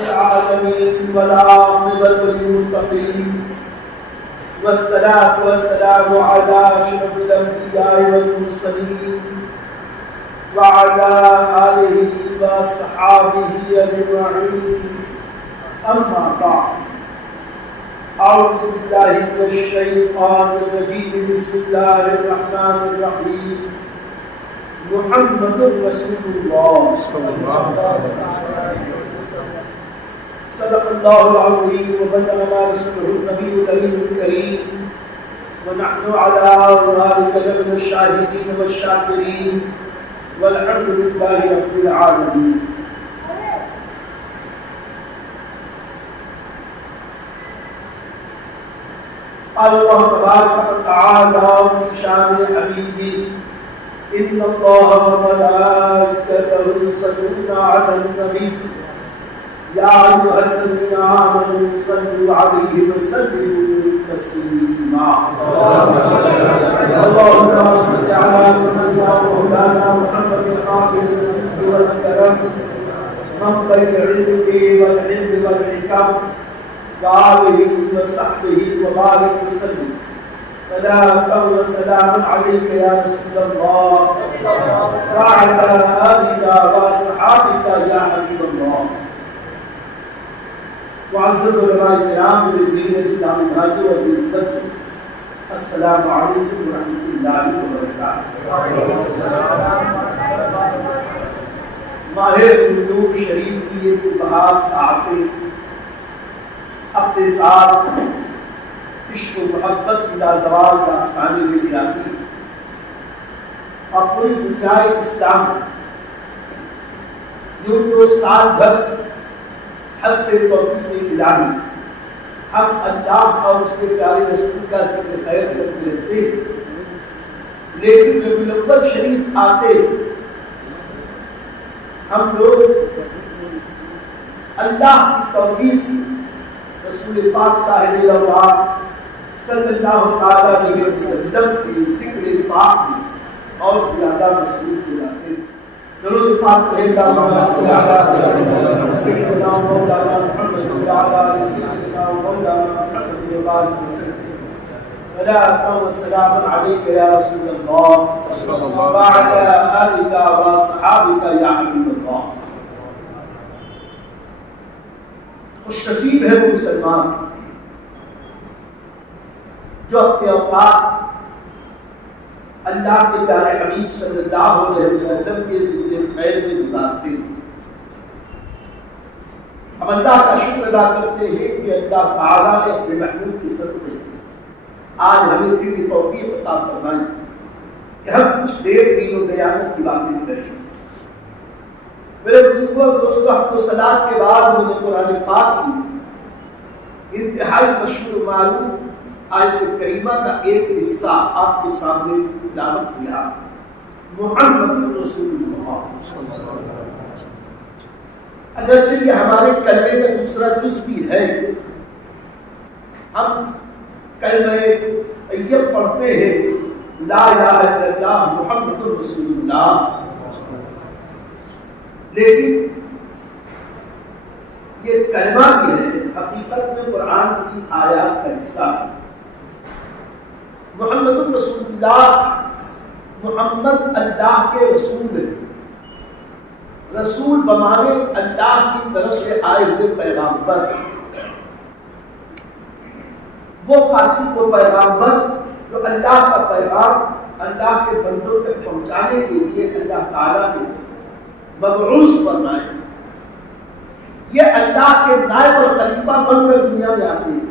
العالمين والعاقبة للمتقين والصلاة والسلام على أشرف الأنبياء والمرسلين وعلى آله وصحابه أجمعين. أما بعد، أعوذ بالله من الشيطان الرجيم. بسم الله الرحمن الرحيم. محمد رسول الله صلى الله عليه وسلم. صدق الله العظيم وبلغ ما رسوله النبي الأمين الكريم، ونحن على ذلك لمن الشاهدين والشاكرين، والحمد لله رب العالمين. اللہ تبارک و تعالی کی شان حبیبی ان اللہ وملائکتہ یصلون علی النبی یا ایھا الذین آمنوا صلوا علیہ وسلموا تسلیما. اللهم صل علی سیدنا مولانا محمد خاتم الجود والکرم منبع العلم والعلم والحکم وآلہ وصحبہ وبارک وسلم. صلاة وسلام عليك يا رسول الله وعلى آلك وصحابك يا حبيب الله. معزز علماء کرام میرے دین اسلامی بھائیو و عزیز، السلام علیکم ورحمۃ اللہ وبرکاتہ. ماہ رمضان شریف کی یہ بہار ساعتیں اپنے ساتھ عشق و محبت کی لازوال داستانیں لے کے آتی اور پوری دنیا اسلام یوں تو سال بھر حسب توفیق الہی ہم اللہ اور اس کے پیارے رسول کا ذکر خیر کرتے رہتے ہیں، لیکن ربیع الاول شریف آتے ہم لوگ اللہ کی توفیق سے رسول پاک صاحب اللہ صلی اللہ علیہ وسلم کے ذکر پاک میں اور زیادہ مصروف ہو جاتے ہیں. درود پاک پڑھیں اللہم صلی علی سیدنا مولانا محمد وعلی سیدنا مولانا محمد وبارک وسلم. صلاۃ و سلام علیک یا رسول اللہ وعلی آلک وصحابک یا حبیب اللہ. خوش نصیب ہے وہ مسلمان جو اپنے اوقات اللہ کے پیارے حبیب صلی اللہ علیہ وسلم کے ذکر خیر میں گزارتے ہیں. ہم اللہ کا شکر ادا کرتے ہیں کہ اللہ تعالیٰ نے اپنے محبوب کی صدقے آج ہمیں دل کی توفیق عطا فرمائی کہ ہم کچھ دیر دین و دیانت کی باتیں کریں. میرے بزرگوں اور دوستوں، ہم کو صلاۃ کے بعد مجھے قرآن پاک کی انتہائی مشہور و معروف آیت کریمہ کا ایک حصہ آپ کے سامنے تلاوت کیا. محمد رسول اللہ. اگرچہ یہ ہمارے کلمے میں دوسرا جز بھی ہے، ہم کلمہ طیب پڑھتے ہیں لا الہ الا اللہ محمد رسول اللہ، لیکن یہ کلمہ بھی ہے حقیقت میں قرآن کی آیات کا حصہ. محمد رسول اللہ، محمد اللہ کے رسول ہیں. رسول بمانے اللہ کی طرف سے آئے ہوئے پیغامبر، وہ قاسم و پیغامبر جو اللہ کا پیغام اللہ کے بندوں تک پہنچانے کے لیے اللہ تعالیٰ نے مبعوث فرمائے. یہ اللہ کے نائب اور خلیفہ بن کر دنیا میں آتے ہیں.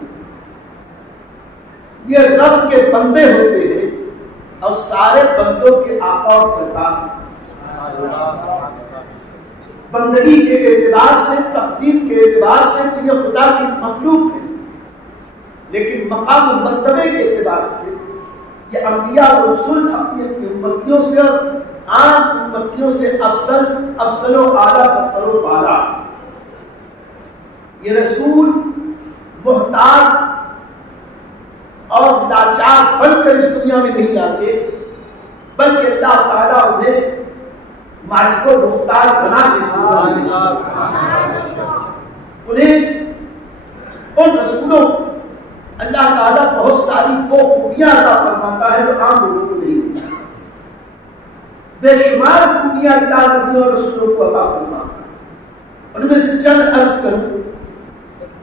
یہ رب کے بندے ہوتے ہیں اور سارے بندوں کے آقا اور سرکار. بندگی کے اعتبار سے، تقدیم کے اعتبار سے تو یہ خدا کی مخلوق ہے، لیکن مقام و مرتبے کے اعتبار سے یہ انبیاء اور رسول اپنی امتیوں سے، عام امتیوں سے افضل و اعلیٰ برتر و بالا. یہ رسول محتاج اور لاچار بن کر اس دنیا میں نہیں آتے، بلکہ اللہ تعالیٰ انہیں مالک و مختار بنا کے انہیں ان رسولوں اللہ تعالیٰ بہت ساری وہ خوبیاں عطا فرماتا ہے جو عام لوگوں کو نہیں ہوتی، بے شمار خوبیاں اللہ نبیوں اور رسولوں کو عطا فرماتا ہے۔ ان میں سے چند عرض کروں،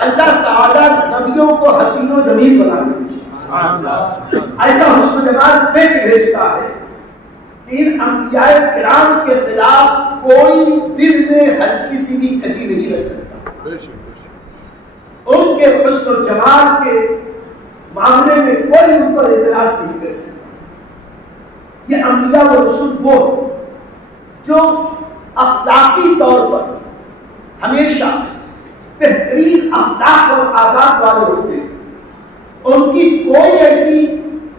اللہ تعالیٰ نبیوں کو حسین و جمیل بنا دیتے، ایسا حسن و جمال دے کے بھیجتا ہے کہ ان انبیاء کرام کے خلاف کوئی دل میں ہلکی سی بھی کجی نہیں رکھ سکتا، ان کے حسن و جمال کے معاملے میں کوئی ان پر اعتراض نہیں کر سکتا۔ یہ انبیاء و رسول وہ جو اخلاقی طور پر ہمیشہ بہترین اخلاق اور آداب والے ہوتے ہیں، ان کی کوئی ایسی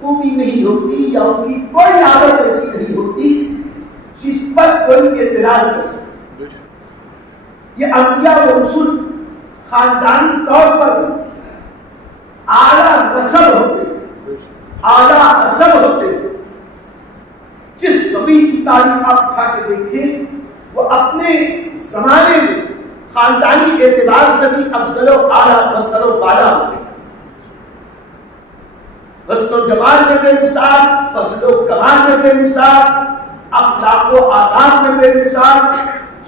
خوبی نہیں ہوتی یا ان کی کوئی عادت ایسی نہیں ہوتی جس پر کوئی اعتراض کر سکے۔ یہ انبیاء و رسول خاندانی طور پر اعلیٰ نسل ہوتے، اعلیٰ نسل ہوتے، جس نبی کی تاریخ آپ اٹھا کے دیکھیں وہ اپنے زمانے میں خاندانی اعتبار سے بھی افضل و اعلیٰ برتر و بالا ہوتے، حسن و جمال میں بے مثال، فضل و کمال میں بے مثال، اخلاق و آداب میں بے مثال،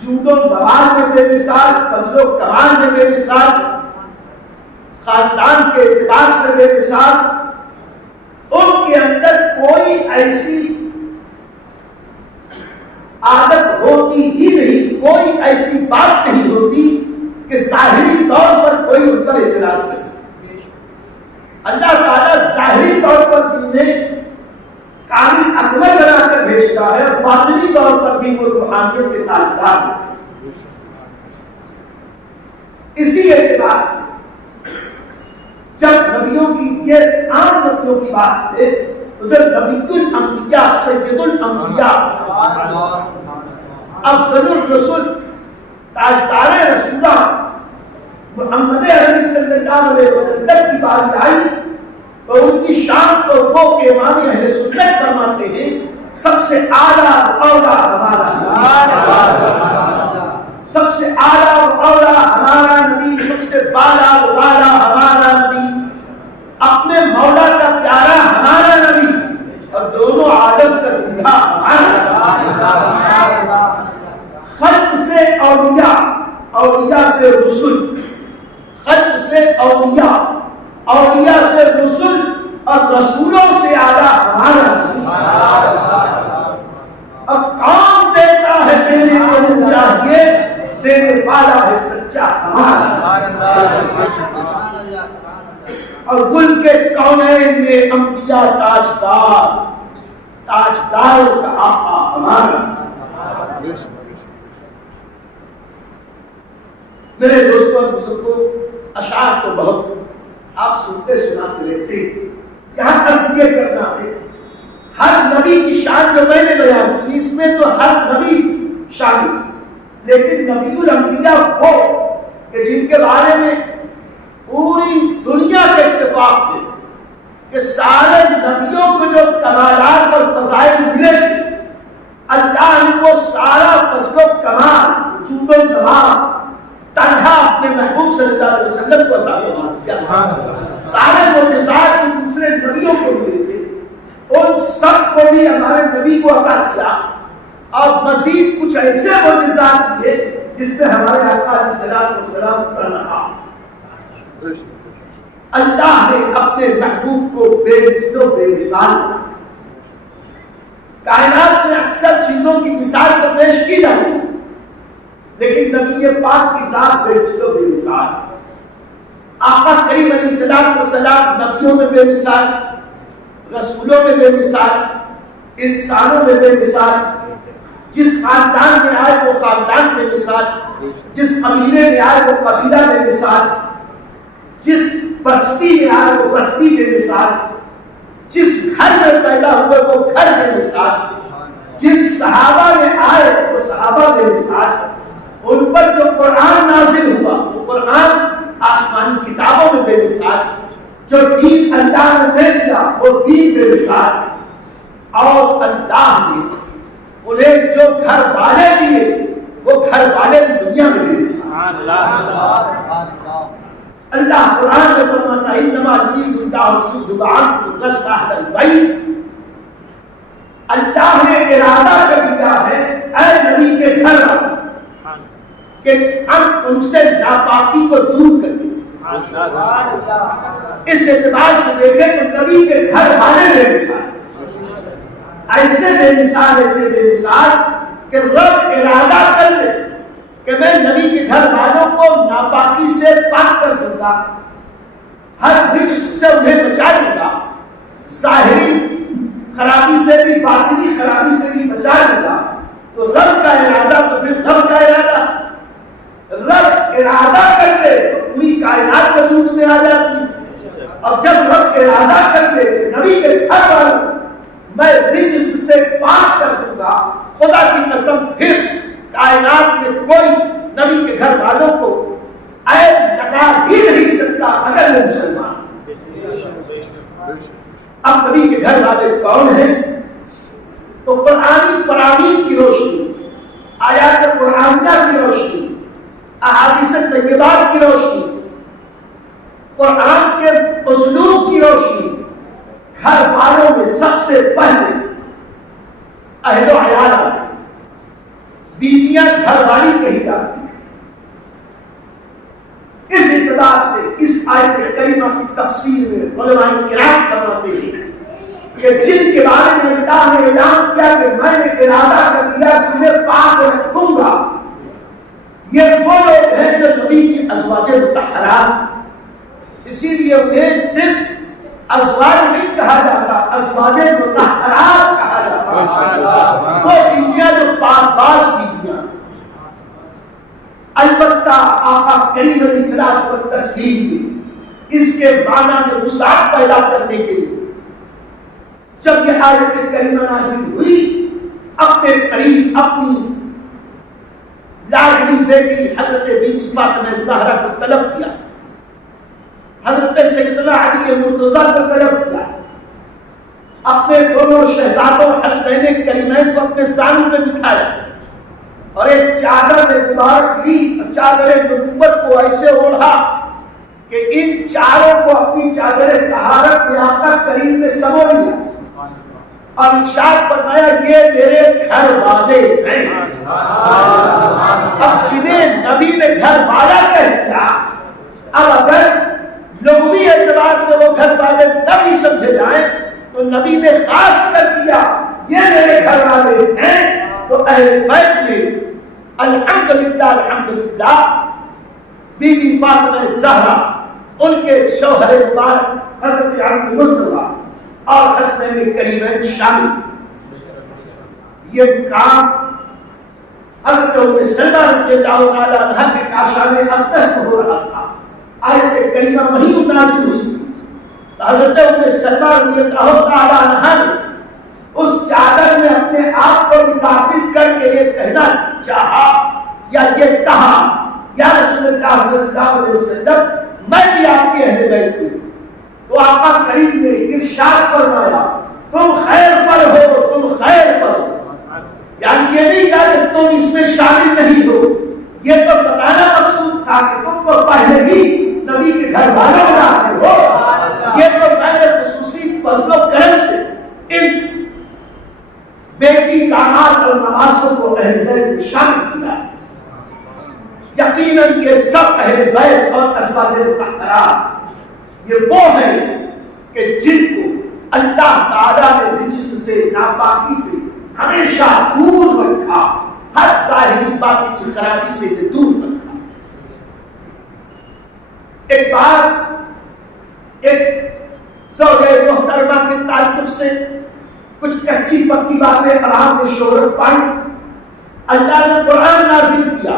جود و نوال میں بے مثال، فضل و کمال میں بے مثال، خاندان کے اعتبار سے بے مثال، ان کے اندر کوئی ایسی عادت ہوتی ہی نہیں، کوئی ایسی بات نہیں ہوتی کہ ظاہری طور پر کوئی ان پر اعتراض کر سکے۔ اللہ تعالیٰ ظاہری طور پر بھی انہیں کامل اکمل بنا کر بھیجتا ہے، اور باطنی طور پر بھی وہ روحانیت کے تعلقات ہیں۔ اسی اعتبار سے جب نبیوں کی یہ عام نبیوں کی بات ہے تو جب نبی الانبیاء سید الانبیاء افضل الرسل تاجدار رسولہ محمد عربی صلی اللہ علیہ وسلم کی بات آئی تو ان کی شان کو وہ کہ امام اہل سنت فرماتے ہیں سب سے اعلیٰ اولا ہمارا، سب سے اعلیٰ اولا ہمارا نبی، سب سے بالا والا ہمارا نبی، اپنے مولا کا پیارا ہمارا نبی، اور دونوں عالم کا دلہا ہمارا۔ خلق سے اولیاء، اولیاء سے رسول، خلق سے اولیاء، اولیاء سے رسول، اور رسولوں سے اعلیٰ ہمارا رسول۔ اب کام دیتا ہے دینے کو چاہیے، دینے والا ہے سچا ہمارا۔ اور گل کے کونین میں انبیاء تاجدار، تاجدار کا آقا ہمارا۔ میرے دوستوں اور بزرگوں، اشعار تو بہت آپ سنتے سناتے رہتے، یہاں عرض یہ کرنا ہے ہر نبی کی شان جو میں نے بیان کی اس میں تو ہر نبی شامل، لیکن نبی الانبیاء وہ کہ جن کے بارے میں پوری دنیا کا اتفاق ہے کہ سارے نبیوں کو جو کمالات اور فضائل ملے اللہ نے وہ سارا فضل و کمال، وجود و نماز تنہا اپنے محبوب صلی اللہ علیہ وسلم کو عطا فرمایا۔ سارے معجزات جو دوسرے نبیوں کو ملے تھے ان سب کو بھی ہمارے نبی کو عطا کیا، اور مزید کچھ ایسے معجزات دیے جس میں ہمارے آقا علیہ الصلوۃ والسلام پر رہا۔ اللہ نے اپنے محبوب کو بے مثل و بے مثال، کائنات میں اکثر چیزوں کی مثال کو پیش کی جاتی ہے لیکن نبی پاک کی ذات بے مثل و بے مثال۔ آقا کریم علیہ السلام والسلام نبیوں میں بے مثال، رسولوں میں بے مثال، انسانوں میں بے مثال، جس خاندان میں آئے وہ خاندان میں مثال، جس قبیلے میں آئے وہ قبیلہ میں مثال، جس بستی میں آئے وہ بستی میں مثال، جس گھر میں پیدا ہوئے وہ گھر میں مثال، جن صحابہ میں آئے وہ صحابہ میں مثال، ان پر جو قرآن نازل ہوا وہ قرآن آسمانی کتابوں میں بے مثال، جو دین اللہ نے دے دیا وہ دین بے مثال ہے، اور اللہ نے انہیں جو گھر والے دیے وہ گھر والے دنیا میں بے مثال۔ اللہ قرآن میں فرماتا ہے انما یرید اللہ لیذھب عنکم الرجس اہل البیت، اللہ نے ارادہ کر دیا ہے اے نبی کے گھر والوں کہ ہم تم سے ناپاکی کو دور کر دیں۔ اس اعتبار سے دیکھیں تو نبی کے گھر والے بے مثال، ایسے بے مثال کہ رب ارادہ کر لے کہ میں نبی کے گھر والوں کو ناپاکی سے پاک کر دوں گا، ہر رجس سے انہیں بچا دوں گا، ظاہری خرابی سے بھی باطنی خرابی سے بھی بچا دوں گا۔ تو رب کا ارادہ تو پھر رب کا ارادہ، رب ارادہ کر دے تو پوری کائنات وجود میں آ جاتی، اور جب رب ارادہ کر دے کہ نبی کے گھر والوں میں رجس سے پاک کر دوں گا، خدا کی قسم پھر کائنات میں کوئی نبی کے گھر والوں کو عیب لگا ہی نہیں سکتا اگر وہ مسلمان۔ اب نبی کے گھر والے کون ہیں؟ تو قرآنی فرامین کی روشنی، آیات قرآنیہ کی روشنی، احادیث طیبات کی روشنی، قرآن کے اسلوب کی روشنی، گھر والوں میں سب سے پہلے اہل و عیال آتے ہیں۔ بیویاں گھر والی کہی جاتی ہیں۔ اس اعتبار سے اس آیت کریمہ کی تفسیر میں علماء کرام فرماتے ہیں کہ جن کے بارے میں اللہ نے اعلان کیا کہ میں نے ارادہ کر دیا کہ انہیں پاک رکھوں گا، یہ وہ لوگ ہیں جو نبی کی ازواج مطہرات، اسی لیے انہیں صرف ازواج نہیں کہا جاتا، ازواج مطہرات کہا جاتا، وہ بیویاں جو پاک باز بیویاں۔ البتہ آقا کریم علیہ الصلوۃ والتسلیم نے اس کے معنی میں وسعت پیدا کرنے کے لیے جب یہ آیت کریمہ نازل ہوئی، اپنے قریب اپنی لاڈلی بیٹی حضرت بی بی فاطمہ زہرا کو طلب کیا، حضرت سیدنا علی مرتضیٰ کو طلب کیا، اپنے دونوں شہزادوں حسنین کریمین کو اپنے سامنے میں بٹھایا اور ایک چادر میں مبارک لی، چادر نبوت کو ایسے اوڑھا کہ ان چاروں کو اپنی چادر طہارت میں آقا کریم نے سمو لیا اور ارشاد فرمایا یہ میرے گھر والے ہیں۔ اب جنہیں نبی نے گھر والا کہہ دیا، اب اگر لغوی اعتبار سے وہ گھر والے نہ بھی سمجھے جائیں تو نبی نے خاص کر دیا یہ میرے گھر والے ہیں۔ تو اہل بیت میں الحمدللہ بی بی فاطمہ زہرا، ان کے شوہر مبارک حضرت علی مرتضیٰ اور حسنین کریمین شامل۔ یہ کام حضرت ام سلمہ رضی اللہ تعالی عنہا کے کاشانِ اقدس میں ہو رہا تھا، آیت کریمہ وہی نازل ہوئی تھی۔ حضرت ام سلمہ رضی اللہ تعالی عنہا نے اس چادر میں اپنے آپ کو داخل کر کے یہ کہنا چاہا یا یہ کہا یا رسول اللہ صلی اللہ علیہ وسلم میں بھی آپ کے اہل بیت ہوں۔ تو آقا کریم نے ارشاد فرمایا تم خیر پر ہو، تم خیر پر ہو، یعنی یہ نہیں کہا کہ تم اس میں شامل نہیں ہو، یہ تو بتانا مقصود تھا کہ تم تو پہلے ہی نبی کے گھر والوں میں آتے ہو۔ یہ تو میں نے خصوصی فضل و کرم سے ان بیٹی داماد اور نواسوں کو اہل بیت میں شامل کیا۔ یقیناً یہ سب اہل بیت اور ازواج مطہرات یہ وہ ہیں کہ جن کو اللہ تعالیٰ نے رجس سے، ناپاکی سے ہمیشہ دور رکھا، ہر ظاہری باطنی خرابی سے دور رکھا۔ ایک بات ایک زوجہ محترمہ کے تعلق سے کچھ کچی پکی باتیں عوام نے شہرت پائی۔ اللہ نے قرآن نازل کیا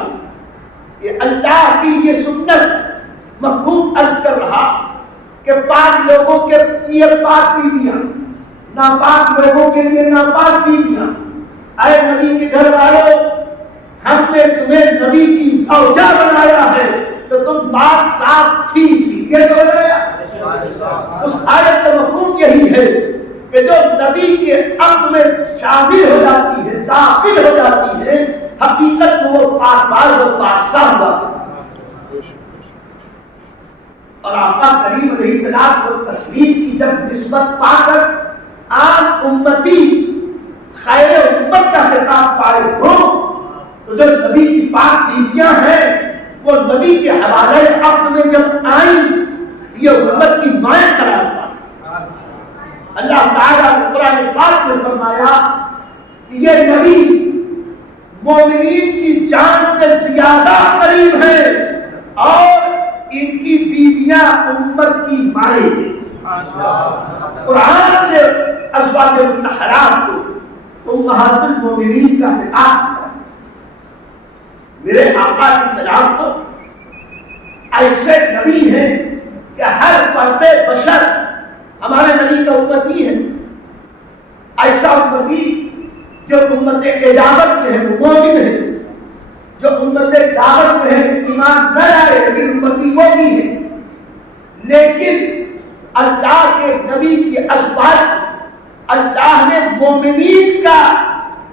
کہ اللہ کی یہ سنت مفہوم عرض کر رہا کہ پاک لوگوں کے لیے پاک بیویاں، ناپاک لوگوں کے لیے ناپاک بیویاں۔ اے نبی کے گھر والوں، ہم نے تمہیں نبی کی زوجہ بنایا ہے تو تم پاک صاف تھی، اسی لیے تو بنایا۔ اس آیت کا مفہوم یہی ہے کہ جو نبی کے عقد میں شامل ہو جاتی ہے، داخل ہو جاتی ہے، حقیقت میں وہ پاک باز اور پاک صاف بات ہے۔ اور آقا کریم علیہ السلام کو تسلیم کی جب نسبت پا کر عام امتی خیر امت کا خطاب پائے ہو، تو جو نبی کی پاک بیویاں ہیں وہ نبی کے حوالے عقد میں جب آئیں یہ امت کی مائیں قرار پائیں۔ اللہ تعالیٰ نے قرآن پاک میں فرمایا کہ یہ نبی مومنین کی جان سے زیادہ قریب ہے اور ان کی بیویاں امت کی مائیں ہیں۔ قرآن سے ازواج مطہرات کو امہات المومنین کا خطاب ہے۔ میرے آقا علیہ السلام تو ایسے نبی ہیں کہ ہر فرد بشر ہمارے نبی کا امتی ہے۔ ایسا امتی جو امت اجابت میں ہے وہ مومن ہے، جو امت دعوت میں ہے ایمان نہ لائے لیکن امتی وہ بھی ہے۔ لیکن اللہ کے نبی کی ازواج اللہ نے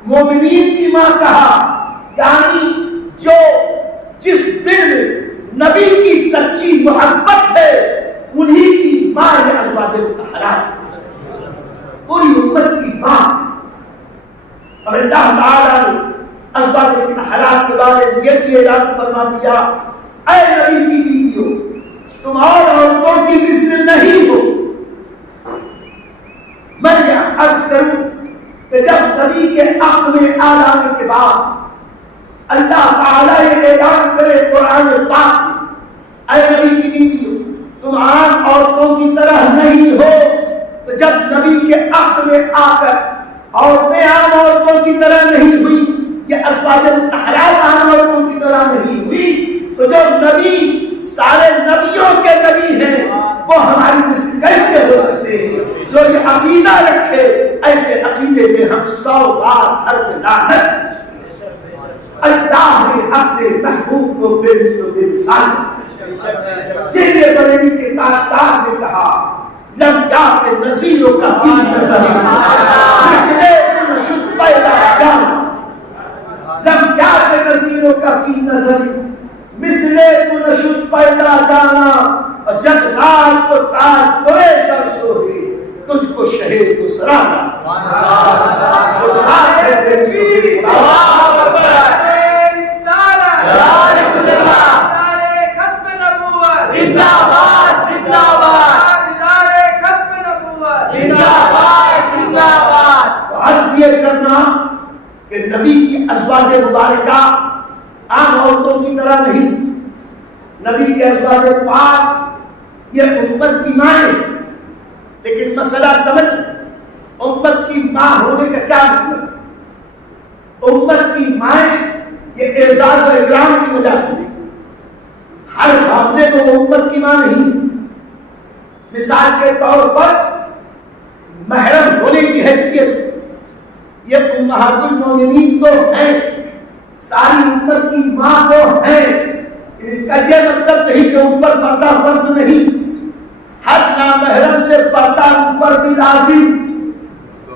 مومنین کی ماں کہا، یعنی جو جس دل نبی کی سچی محبت ہے انہی کی ماں ہے ازواج مطہرات، پوری امت کی ماں۔ اور اللہ تعالیٰ نے ازواج مطہرات کے بارے میں یہ بھی اعلان فرما دیا، اے نبی کی بیویوں تم اور عورتوں کی مثل نہیں ہو۔ میں یہ عرض کروں کہ جب نبی کے عقد میں آ جانے کے بعد اللہ تعالیٰ یہ اعلان کرے قرآن پاک، اے نبی کی بیویوں تم عام عورتوں کی طرح نہیں ہو، تو جب نبی کے عقد میں آ کر عورتیں عام عورتوں کی طرح نہیں ہوئی، یہ ازواج مطہرات عام عورتوں کی طرح نہیں ہوئی، تو جو نبی سارے نبیوں کے نبی ہیں وہ ہماری مثل کیسے ہو سکتے ہیں؟ جو یہ عقیدہ رکھے ایسے عقیدے میں ہم 100 بار حرف لعنت۔ اللہ نے اپنے محبوب کو بے مثل و بے مثال سیدے بریلی کے تاجدار نے کہا، لم یات نظیروں کا فی نظری مثل نشد پیدا جانا، لم یات نظیروں کا فی نظری مثل نشد پیدا جانا، اور جب راج کو تاج برے سر سوہے تجھ کو شہید کو سرانا۔ عرض یہ کرنا کہ نبی کی ازواج مبارکہ عام عورتوں کی طرح نہیں، نبی کے ازواج پاک یہ امت کی مائیں، لیکن مسئلہ سمجھ امت کی ماں ہونے کا کیا مطلب؟ امت کی مائیں یہ اعزاز و اکرام کی وجہ سے نہیں، ہر معاملے میں وہ امت کی ماں نہیں۔ مثال کے طور پر محرم ہونے کی حیثیت سے یہ امہات المومنین تو ہیں، ساری امت کی ماں تو ہیں، اس کا یہ مطلب نہیں کہ اوپر پردہ فرض نہیں، ہر نامحرم سے پردہ اوپر بھی لازم،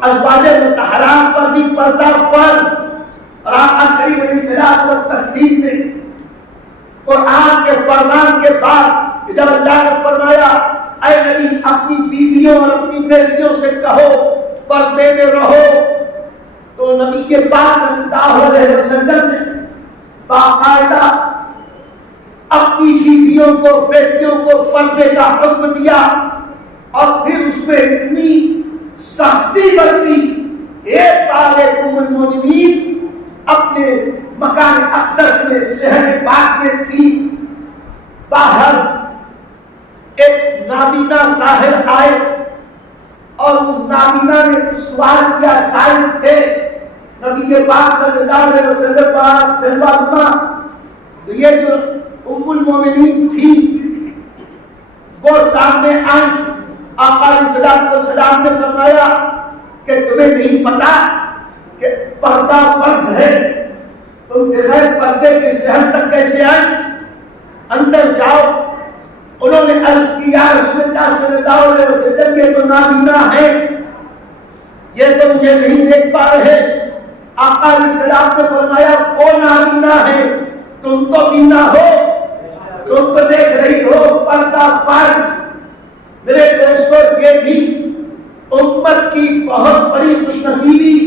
ازواج مطہرات پر بھی پردہ فرض۔ اور آقا کریم علیہ السلام و تسلیم نے قرآن کے فرمان کے بعد جب اللہ نے فرمایا اے نبی اپنی بیویوں اور اپنی بیٹیوں سے کہو پردے میں رہو، تو نبی پاک صلی اللہ علیہ وسلم نے باقاعدہ اپنی بیویوں کو بیٹیوں کو پردے کا حکم دیا، اور پھر اس میں اتنی سختی برتی، ایک بار ام المومنین اپنے مکان اقدس میں صحن پاک میں تھی، باہر ایک نابینا ساحر آئے اور نابینا نے سوال کیا، سائل تھے نبی پاک صلی اللہ علیہ وسلم پر جلوہ نما، تو یہ جو ام المومنین تھی وہ سامنے آئی، آقا علیہ السلام نے فرمایا کہ تمہیں نہیں پتا کہ پردہ فرض ہے، تم بغیر پردے کے صحن تک کیسے آئے؟ اندر جاؤ۔ انہوں نے عرض کی یا رسول اللہ صلی اللہ علیہ وسلم یہ تو نابینا ہے، یہ تو مجھے نہیں دیکھ پا رہے۔ آقا علیہ السلام نے فرمایا وہ نابینا ہے، تم تو بینا ہو، تم تو دیکھ رہی ہو، پردہ فرض۔ میرے دوستو یہ بھی امت کی بہت بڑی خوش نصیبی،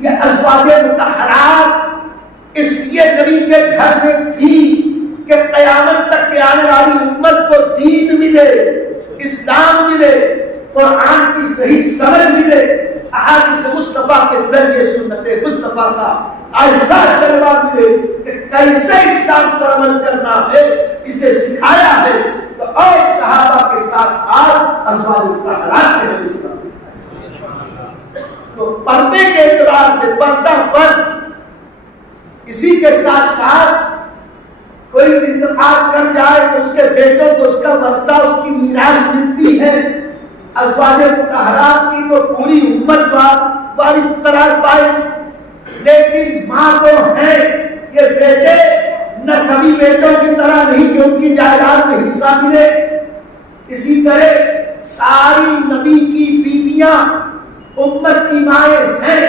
یہ ازواج مطہرات اس لیے نبی کے گھر میں تھی کہ قیامت تک کے آنے والی امت کو دین ملے، اسلام ملے، قرآن کی صحیح سمجھ ملے، احادیث مصطفیٰ کے ذریعے سنت مصطفیٰ کا اجزا جلوہ ملے کہ کیسے اسلام پر عمل کرنا ہے، اسے سکھایا ہے۔ تو اور صحابہ کے ساتھ ساتھ ازواج مطہرات نے اس طرح تو پردے کے اعتبار سے پردہ فرض، اسی کے ساتھ ساتھ کوئی انتقال کر جائے تو اس کے بیٹوں کو اس کا ورثہ، اس کی میراث ملتی ہے۔ ازواج مطہرات کی تو پوری امت وارث قرار پائے، لیکن ماں تو ہے، یہ بیٹے نسبی بیٹوں کی طرح نہیں کہ ان کی جائیداد میں حصہ ملے۔ اسی طرح ساری نبی کی بیویاں امت کی مائیں ہیں،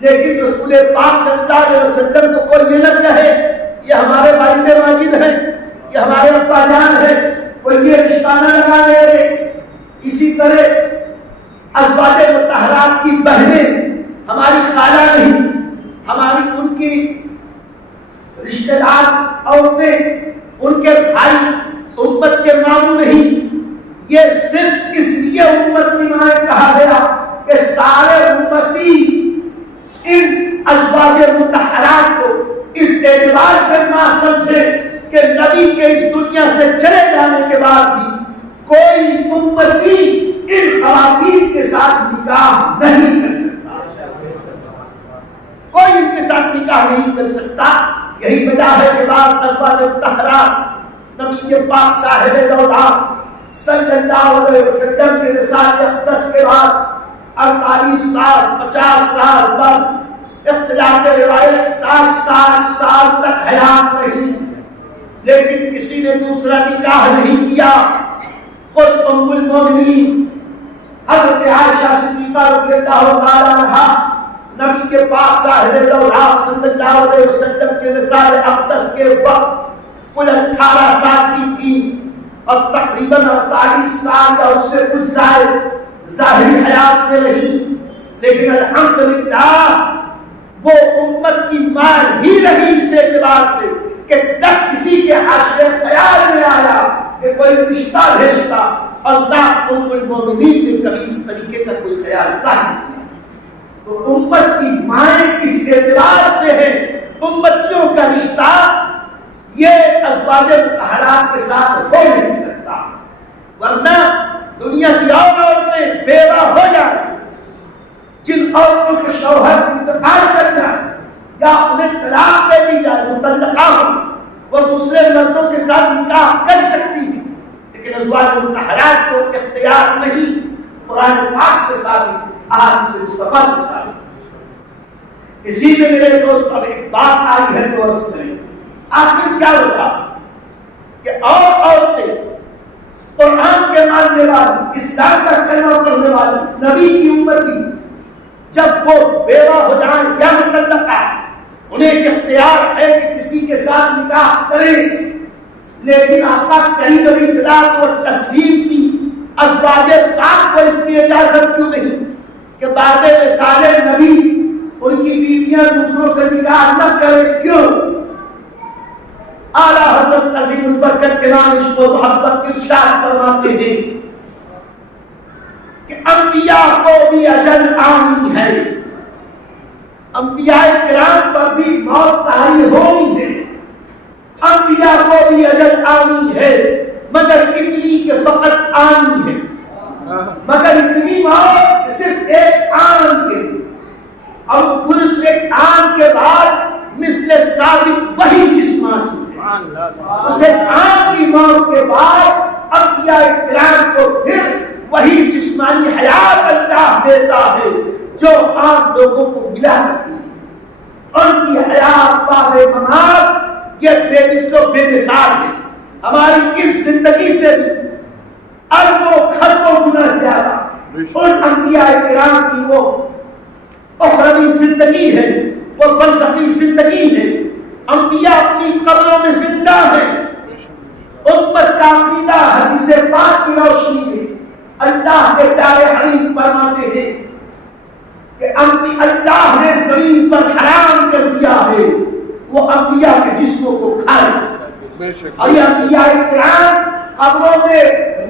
لیکن رسول پاک صلی اللہ علیہ وسلم کو کوئی یہ نہ کہے یہ ہمارے والد ماجد ہیں، یہ ہمارے ابا جان ہیں، کوئی یہ رشتہ نہ لگا دے۔ اسی طرح ازواج مطہرات کی بہنیں ہماری خالہ نہیں، ہماری ان کی رشتہ دار عورتیں، ان کے بھائی امت کے ماموں نہیں۔ یہ صرف اس لیے امت کی مائیں کہا گیا کہ سارے امتی ان ازواج مطہرات کو اس اعتبار سے ماں سمجھے کہ نبی کے اس دنیا سے چلے جانے کے بعد بھی کوئی امتی ان خواتین کے ساتھ نکاح نہیں کر سکتا، کوئی ان کے ساتھ نکاح نہیں کر سکتا۔ یہی وجہ ہے کہ بعد ازواج مطہرات نبی کے پاک صاحب دولت صلی اللہ علیہ وسلم کے رسالت اقدس کے بعد 48 سال 50 سال بعد اختلاف روایت 60 سال تک حیات رہی، لیکن کسی نے دوسرا نکاح نہیں کیا۔ خود ام المومنین حضرت عائشہ صدیقہ رضی اللہ تعالی عنہا نبی کے پاک صاحب دولت صلی اللہ علیہ وسلم کے رسالت اقدس کے وقت کل 18 سال کی تھی، اور تقریباً 48 سال یا اس سے کچھ زائد ظاہری حیات میں رہی، لیکن الحمدللہ وہ امت کی ماں ہی رہی اس اعتبار سے کہ نہ کسی کے حاشیے خیال میں آیا کہ کوئی رشتہ بھیجتا، اور نہ ام المومنین نے کبھی اس طریقے کا کوئی خیال ظاہر کیا۔ تو امت کی مائیں کس اعتبار سے ہیں، امتیوں کا رشتہ یہ ازواج مطہرات کے ساتھ ہو نہیں سکتا، ورنہ دنیا کی اور عورتیں بیوہ ہو جائیں، جن عورتوں کے شوہر انتقال کر جائیں یا انہیں طلاق دے دی جائے، مطلقہ ہوں، وہ دوسرے مردوں کے ساتھ نکاح کر سکتی ہیں، لیکن ازواج مطہرات کو اختیار نہیں۔ قرآن پاک سے ثابت، احادیث مصطفیٰ سے ثابت۔ اسی میں میرے دوست اب ایک بات آئی ہے تو عرض کریں، آخر کیا ہوتا کہ اور عورتیں قرآن کے ماننے والی، اسلام کا کلمہ پڑھنے والی نبی کی امتی جب وہ بیوہ ہو جائیں یا مطلقہ، انہیں اختیار ہے کہ کسی کے ساتھ نکاح کریں، لیکن آقا کریم علیہ الصلوۃ والتسلیم کی ازواج پاک کو اس کی اجازت کیوں نہیں کہ بعد وصال نبی ان کی بیویاں دوسروں سے نکاح نہ کریں؟ کیوں؟ اعلیٰ حضرت عظیم البرکت کے نام عشق و محبت ارشاد فرماتے ہیں کہ انبیاء کو بھی اجل آنی ہے، انبیاء کرام پر بھی موت آئی ہونی ہے، انبیاء کو بھی اجل آنی ہے، مگر اتنی کہ فقط آنی ہے، مگر اتنی موت صرف ایک آن کے، اور پھر اس ایک آن کے بعد مثل ثابت وہی جسمانی ہے۔ اسے آن کی موت کے بعد انبیاء کرام کو پھر وہی جسمانی حیات اللہ دیتا ہے جو عام لوگوں کو ملا کرتی ہے۔ ان کی حیات بعد ممات یہ بے مثل و بے مثال ہے، ہماری اس زندگی سے بھی اربوں خربوں گنا زیادہ ان انبیاء کرام کی وہ اخروی زندگی ہے، وہ برزخی زندگی ہے۔ انبیاء اپنی قبروں میں زندہ ہیں۔ امت کا عقیدہ حدیث پاک کی روشنی میں اللہ کے پیارے حبیب فرماتے ہیں کہ اللہ نے زمین پر حرام کر دیا ہے وہ انبیاء کے جسموں کو کھائے، اور یہ انبیاء کرام قبروں میں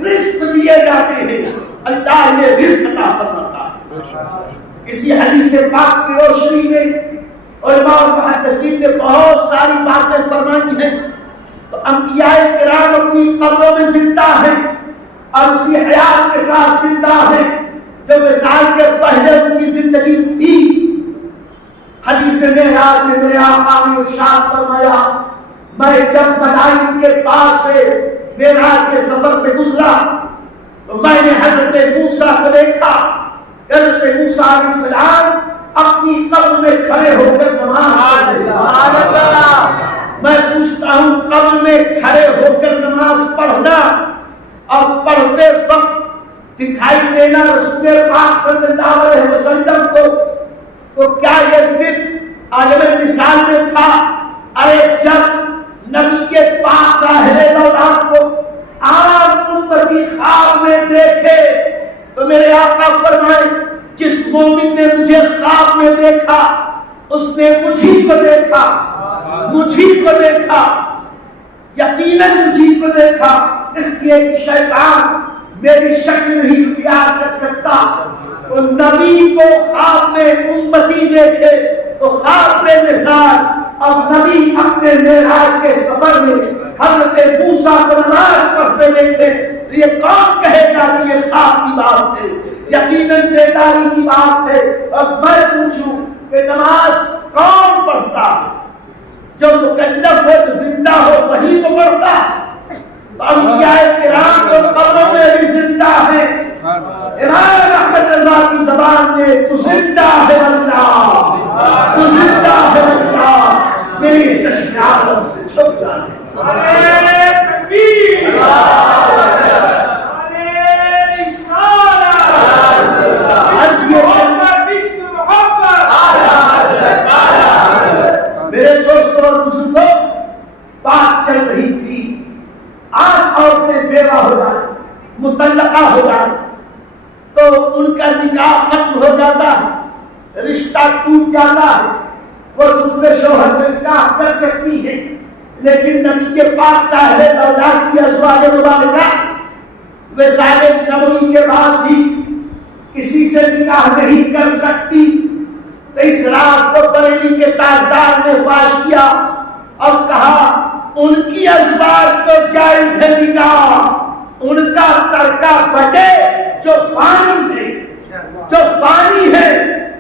رزق دیے جاتے ہیں، اللہ نے رزق عطا فرماتا ہے۔ اسی حدیث پاک کی روشنی میں علماء اور محدثین نے بہت ساری باتیں فرمائی ہیں۔ تو انبیاء کرام اپنی قبروں میں زندہ ہیں اور اسی حیات کے ساتھ زندہ ہیں جو مثال کے پہلے ان کی زندگی تھی۔ حدیث معراج میں میرے آقا نے ارشاد فرمایا، میں جب مدائن کے پاس سے معراج کے سفر پہ گزرا تو میں نے حضرت موسیٰ کو دیکھا۔ حضرت موسیٰ علیہ السلام اپنی قبر میں کھڑے ہو کر نماز پڑھ رہے ہیں۔ میں پوچھتا ہوں، قبر میں کھڑے ہو کر نماز پڑھنا اور پڑھتے وقت دکھائی دینا رسول پاک صلی اللہ علیہ وسلم کو، تو کیا یہ صرف عالم مثال میں تھا؟ ارے جب نبی کے پاک صاحب دولت کو عام امتی خواب میں دیکھے تو میرے آقا فرمائے، جس مومن نے مجھے خواب میں دیکھا اس نے مجھی کو دیکھا، مجھی کو دیکھا، یقیناً مجھی کو دیکھا، اس لیے کہ شیطان میری شکل نہیں اختیار کر سکتا۔ تو نبی کو خواب میں امتی دیکھے تو خواب میں مثال، اور نبی اپنے معراج کے سفر میں حضرت موسیٰ کو نماز پڑھتے دیکھے، یہ کون کہے گا کہ یہ خواب کی بات ہے؟ یقیناً بیداری کی بات ہے۔ اور میں پوچھوں کہ نماز کون پڑھتا ہے؟ جو مکلف ہو، جو زندہ ہو، وہی تو پڑھتا ہے۔ انبیاء کرام تو قبروں میں بھی زندہ ہیں۔ امام احمد رضا کی زبان میں تو زندہ ہے اللہ، تو زندہ ہے اللہ، میری چشم عالم سے چھپ جانے۔ میرے دوستوں اور بزرگوں، بات چل رہی تھی عام عورتیں بیوہ ہو جائیں، مطلقہ ہو جائیں تو ان کا نکاح ختم ہو جاتا ہے، رشتہ ٹوٹ جاتا ہے، وہ دوسرے شوہر سے نکاح کر سکتی ہے، لیکن نبی کے پاک صاحب اولاد کی ازواج مبارکہ وصال نبوی کے بعد بھی کسی سے نکاح نہیں کر سکتی۔ تو اس راز کو بریلی کے تاجدار نے فاش کیا اور کہا ان کی ازواج کو جائز ہے نکاح، ان کا ترکہ بٹے جو فانی ہے، جو فانی ہے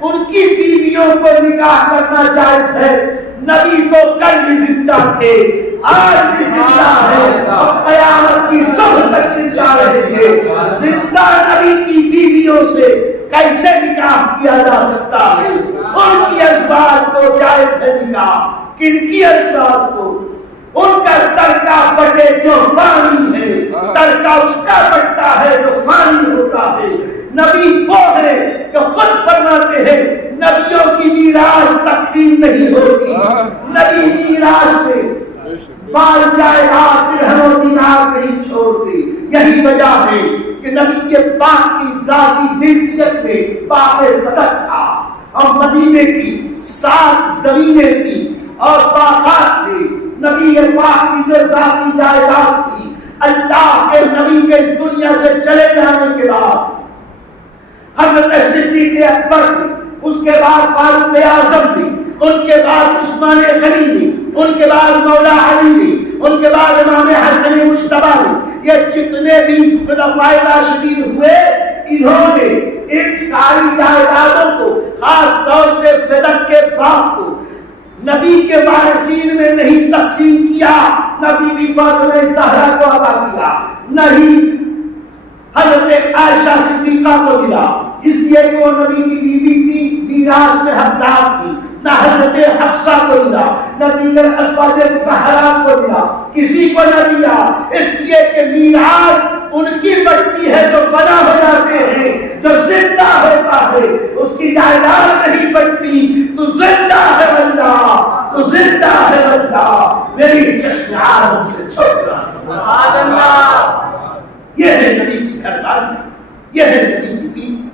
ان کی بیویوں کو نکاح کرنا جائز ہے۔ نبی تو کل بھی زندہ تھے، آج بھی زندہ ہے اور قیامت کی صبح تک زندہ رہیں گے۔ زندہ نبی کی بیویوں سے کیسے نکاح کیا جا سکتا ہے؟ ان کی ازواج کو جائز ہے نکاح۔ کن کی ازواج کو؟ ان کا ترکہ بٹے جو فانی ہے، ترکہ اس کا بٹتا ہے جو فانی ہوتا ہے۔ نبی وہ ہے کہ خود فرماتے ہیں نبیوں کی میراث تقسیم نہیں ہوتی، نبی میراث میں مال جائیداد درہم و دینار نہیں چھوڑتے۔ یہی وجہ ہے کہ نبی کے پاک کی ذاتی ملکیت میں باغ فدق تھا اور مدینے کی 7 زمینیں تھی اور باغات تھے۔ نبی پاک کی جو ذاتی جائیداد تھی، اللہ کے نبی کے اس دنیا سے چلے جانے کے بعد حضرت صدیق اکبر نے، اس کے بعد فاروق اعظم نے، ان کے بعد عثمان غنی نے، ان کے بعد مولا علی نے، ان کے بعد امام حسن مجتبی نے، یہ جتنے بھی خلفائے راشدین ہوئے، انہوں نے ان ساری جائیدادوں کو، خاص طور سے فدق کے باغ کو، نبی کے وارثین میں نہیں تقسیم کیا، نہ بی بی فاطمہ زہرا کو عطا کیا، نہیں حضرت عائشہ صدیقہ کو دیا، اس لیے کہ وہ نبی کی بیوی تھی، میراث میں حقدار تھی، نہ حضرت حفصہ اقصی کو دیا، نہ دیگر ازواج مطہرات کو دیا، کسی کو نہ دیا، اس لیے کہ میراث ان کی بڑھتی ہے جو فنا ہو جاتے ہیں، جو زندہ ہوتا ہے اس کی جائیداد نہیں بڑھتی۔ تو زندہ ہے بندہ، تو زندہ ہے بندہ، میری چشم عالم سے چھوٹ رہا۔ سبحان اللہ۔ یہ ہے نبی کی گھر والی، یہ ہے نبی کی بیوی،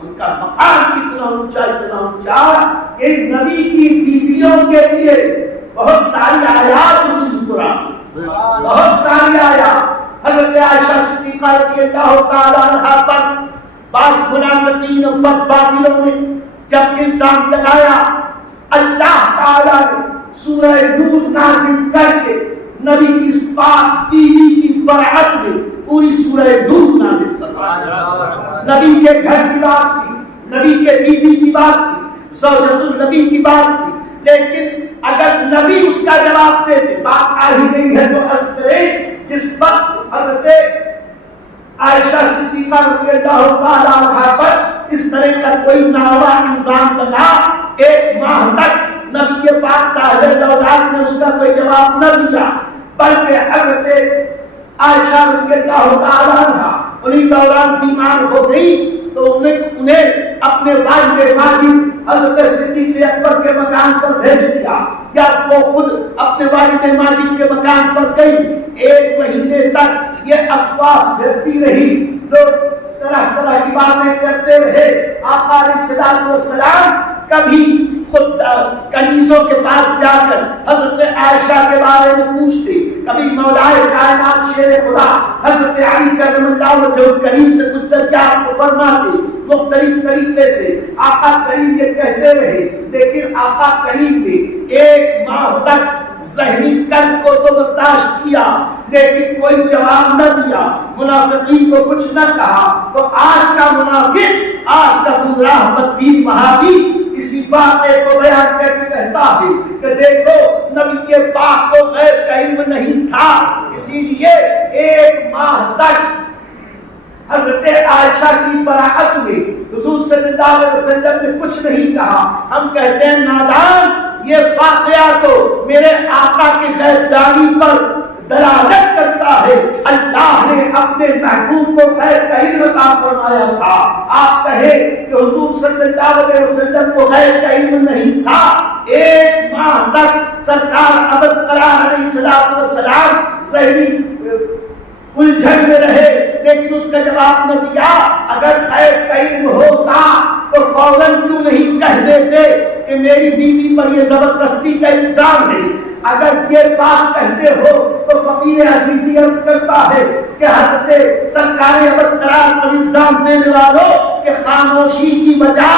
ان کا مقام اتنا اونچا کہ نبی کی بیویوں کے لیے بہت ساری آیات موجود قرآن میں، بہت ساری آیات۔ حضرت عائشہ صدیقہ رضی اللہ تعالیٰ عنہا پر بعض منافقین و بدباطلوں نے جب الزام لگایا، اللہ تعالیٰ نے سورہ نور نازل کر کے نبی کی پاک بیوی کی برعت میں پوری سورہ نور نازل فرمایا۔ نبی کے گھر کی بات تھی، نبی کے بیوی کی بات تھی، زوجۃ النبی کی بات تھی، لیکن اگر نبی اس کا جواب دیتے، بات آ ہی نہیں ہے تو عرض کریں، جس وقت حضرت عائشہ صدیقہ رضی اللہ تعالیٰ عنہا پر اس طرح کا کوئی ناروا الزام لگا، ایک ماہ تک نبی پاک صاحب اولاد نے اس کا کوئی جواب نہ دیا، بلکہ حضرت عائشہ رضی اللہ تعالیٰ عنہا انہیں دوران بیمار ہو گئی تو انہیں اپنے والد ماجد حضرت صدیق اکبر کے مکان پر بھیج دیا، یا وہ خود اپنے والد ماجد کے مکان پر گئی۔ ایک مہینے تک یہ افواہ پھیلتی رہی، لوگ طرح طرح کی باتیں کرتے رہے۔ آقا علیہ السلام کبھی خود کنیزوں کے پاس جا کر حضرت عائشہ کے بارے میں پوچھتے، کبھی مولائے کائنات شیر خدا حضرت علی کرم اللہ وجہہ الکریم سے کچھ دریافت کو فرماتے، مختلف طریقے سے آقا کریم یہ کہتے رہے، لیکن آقا کریم نے ایک ماہ تک ذہنی قلب کو تو برداشت کیا لیکن کوئی جواب نہ دیا، منافقین کو کچھ نہ کہا۔ تو آج کا منافق، آج کا گمراہ بدین وہابی اسی واقعے کو بیان کر کے کہتا ہے کہ دیکھو نبی پاک کو غیب کا علم نہیں تھا، اسی لیے ایک ماہ تک حضرت عائشہ کی براعت میں حضور صلی اللہ علیہ وسلم نے کچھ نہیں کہا۔ ہم کہتے ہیں نادان، یہ واقعہ تو میرے آقا کی غیب دانی پر دلالت کرتا ہے، اللہ نے اپنے محبوب کو غیب کا علم عطا فرمایا تھا۔ آپ کہیں کہ حضور صلی اللہ علیہ وسلم کو غیب کا علم نہیں تھا، ایک ماہ تک سرکار ابد قرار علیہ السلام ذہنی الجھن میں رہے لیکن اس کا جواب نہ دیا۔ اگر غیب کا علم ہوتا تو فوراً کیوں نہیں کہہ دیتے کہ میری بیوی پر یہ زبردستی کا الزام ہے؟ اگر یہ بات کہتے ہو تو فقیر عزیزی عرض کرتا ہے کہ حضرت سرکار ابد قرار پر الزام دینے والوں کہ خاموشی کی وجہ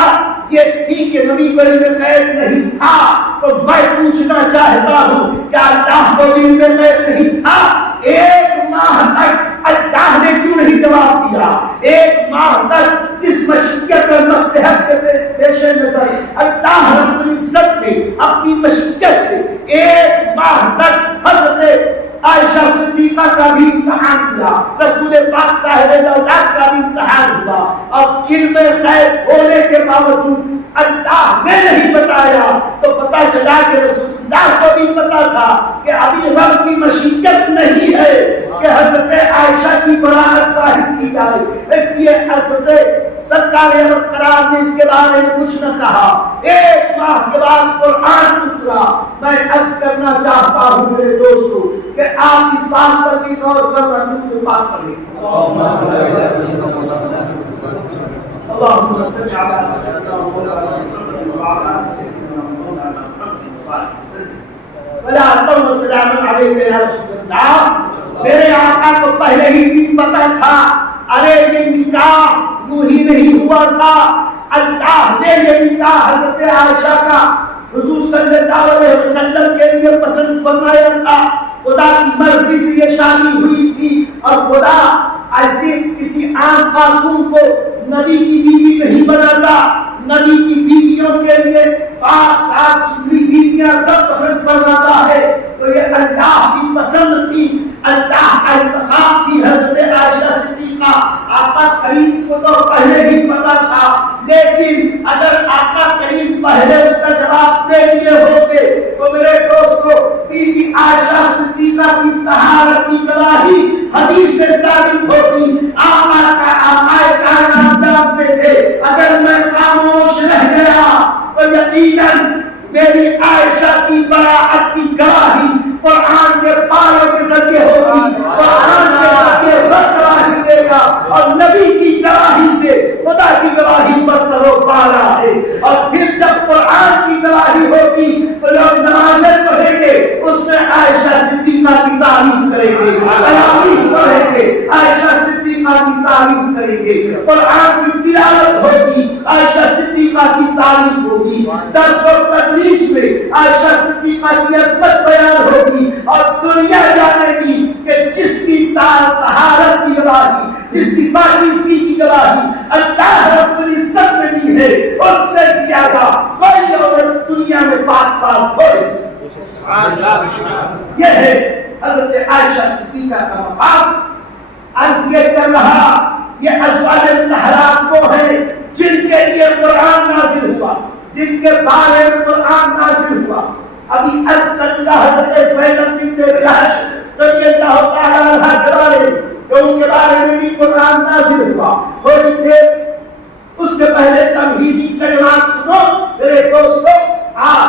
یہ تھی کہ نبی کو علم غیب نہیں تھا، تو میں پوچھنا چاہتا ہوں کہ اللہ کو علم غیب نہیں تھا؟ ایک ماہ تک اللہ نے کیوں نہیں جواب دیا؟ ایک ماہ تک اس مشیت اور مصلحت کے پیش نظر اللہ رب العزت نے اپنی مشیت سے ایک ماہ تک حضرت عائشہ صدیقہ کا بھی امتحان کیا، رسول پاک صاحب اولاد کا بھی امتحان ہوا، اور علم غیب ہونے کے باوجود اللہ نے نہیں بتایا تو پتا چلا کہ رسول اللہ کو بھی پتا تھا کہ ابھی رب کی مشیت نہیں ہے کہ حضرت عائشہ کی براعت ظاہر کی جائے، اس لیے حضرت سرکار ابد قرار نے اس کے بارے میں کچھ نہ کہا۔ ایک ماہ کے بعد قرآن اترا۔ میں عرض کرنا چاہتا ہوں میرے دوستو کہ آپ اس بات پر بھی غور کر رسول پاک پڑھیں، اللهم صل على سيدنا محمد وعلى آل سيدنا مولانا محمد صلاۃ و سلام علیک یا رسول اللہ۔ میرے آقا کو پہلے ہی دن پتا تھا، ارے یہ نکاح یوں ہی نہیں ہوا تھا، اللہ نے یہ نکاح حضرت عائشہ کا حضور صلی اللہ علیہ وسلم کے لیے پسند فرمایا تھا، خدا کی مرضی سے یہ شادی ہوئی تھی، اور خدا ایسی کسی عام خاتون کو نبی کی بیوی نہیں بناتا، نبی کی بیویوں کے لیے پاک صاف ستھری بیویاں تب پسند فرماتا ہے، تو یہ اللہ کی پسند تھی، اللہ کا انتخاب تھی حضرت عائشہ صدیقہ۔ آقا کریم کو تو پہلے ہی پتا تھا، لیکن اگر آقا کریم پہلے اس کا جواب دے دیے ہوتے تو یقیناً میری عائشہ کی براءت کی گواہی قرآن کے پاروں کے ذریعے ہوگی، قرآن کے ذریعے رب گواہی دے گا، اور نبی کی گواہی سے خدا کی گواہی برتر و بالا ہے۔ اور پھر جب قرآن کی گواہی ہوگی تو لوگ نمازیں پڑھیں گے، اس میں عائشہ صدیقہ کی تعریف کریں گے، تراویح پڑھیں گے، عائشہ صدیقہ کی تعریف کریں گے، قرآن کی تلاوت ہوگی، عائشہ صدیقہ کی تعریف ہوگی، درس و تدریس میں عائشہ صدیقہ کی عظمت بیان ہوگی، اور دنیا جانے گی کہ جس کی طہارت کی گواہی، جس کی پاکیزگی کی گواہی اللہ رب العزت نے دی ہے، اس سے زیادہ کوئی عورت دنیا میں پاک ہو نہیں سکتی۔ یہ ہے حضرت عائشہ صدیقہ کا مقام۔ عرض یہ کر رہا، یہ ازواج مطہرات وہ ہیں جن کے لیے قرآن نازل ہوا، جن کے بارے میں قرآن نازل ہوا۔ ابھی عرض کر رہا حضرت زینب بنت جحش رضی اللہ تعالیٰ عنہا کے بارے میں، کہ ان کے بارے میں بھی قرآن نازل ہوا۔ تھوڑی دیر اس کے پہلے تمہیدی کلمات سنو میرے دوستو۔ آج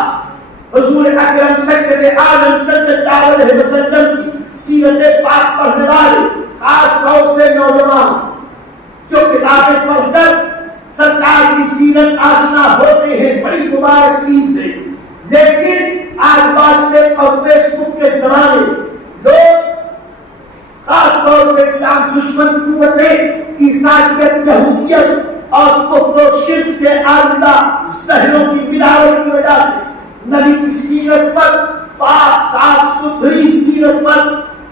حضور اکرم سید عالم صلی اللہ علیہ وسلم کی سیرت پاک پڑھنے والے، خاص طور سے نوجوان جو کتابیں پڑھ کر سرکار کی سیرت آشنا ہوتے ہیں، بڑی مبارک چیز ہے۔ لیکن آج بات سے اور فیس بک کے زمانے لوگ خاص طور سے اسلام دشمن قوتیں عیسائیت، یہودیت اور کفر و شرک سے آلودہ ذہنوں کی ملاوٹ کی وجہ سے نبی کی سیرت پر، پاک صاف ستھری سیرت پر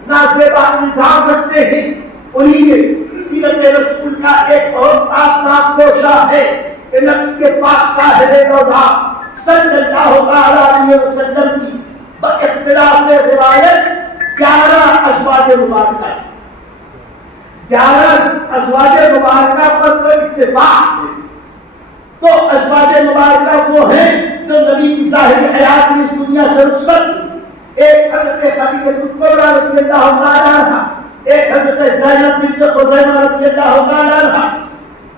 نازیبا الزام رکھتے ہیں۔ انہیں نے سیرت رسول کا ایک بہت آبناک گوشہ ہے کہ نبی کے پاک صاحب دولہ صلی اللہ علیہ وسلم کی باختلاف روایت 11 ازواج مبارکہ، 11 ازواج مبارکہ پر تو اتفاق ہے۔ تو ازواج مبارکہ وہ ہیں جو نبی کی ظاہری حیات میں اس دنیا سے رخصت ہوئی۔ ایک حضرت خدیجہ کبریٰ رضی اللہ تعالیٰ عنہا، ایک حضرت زینب بنت خزیمہ رضی اللہ تعالیٰ عنہا۔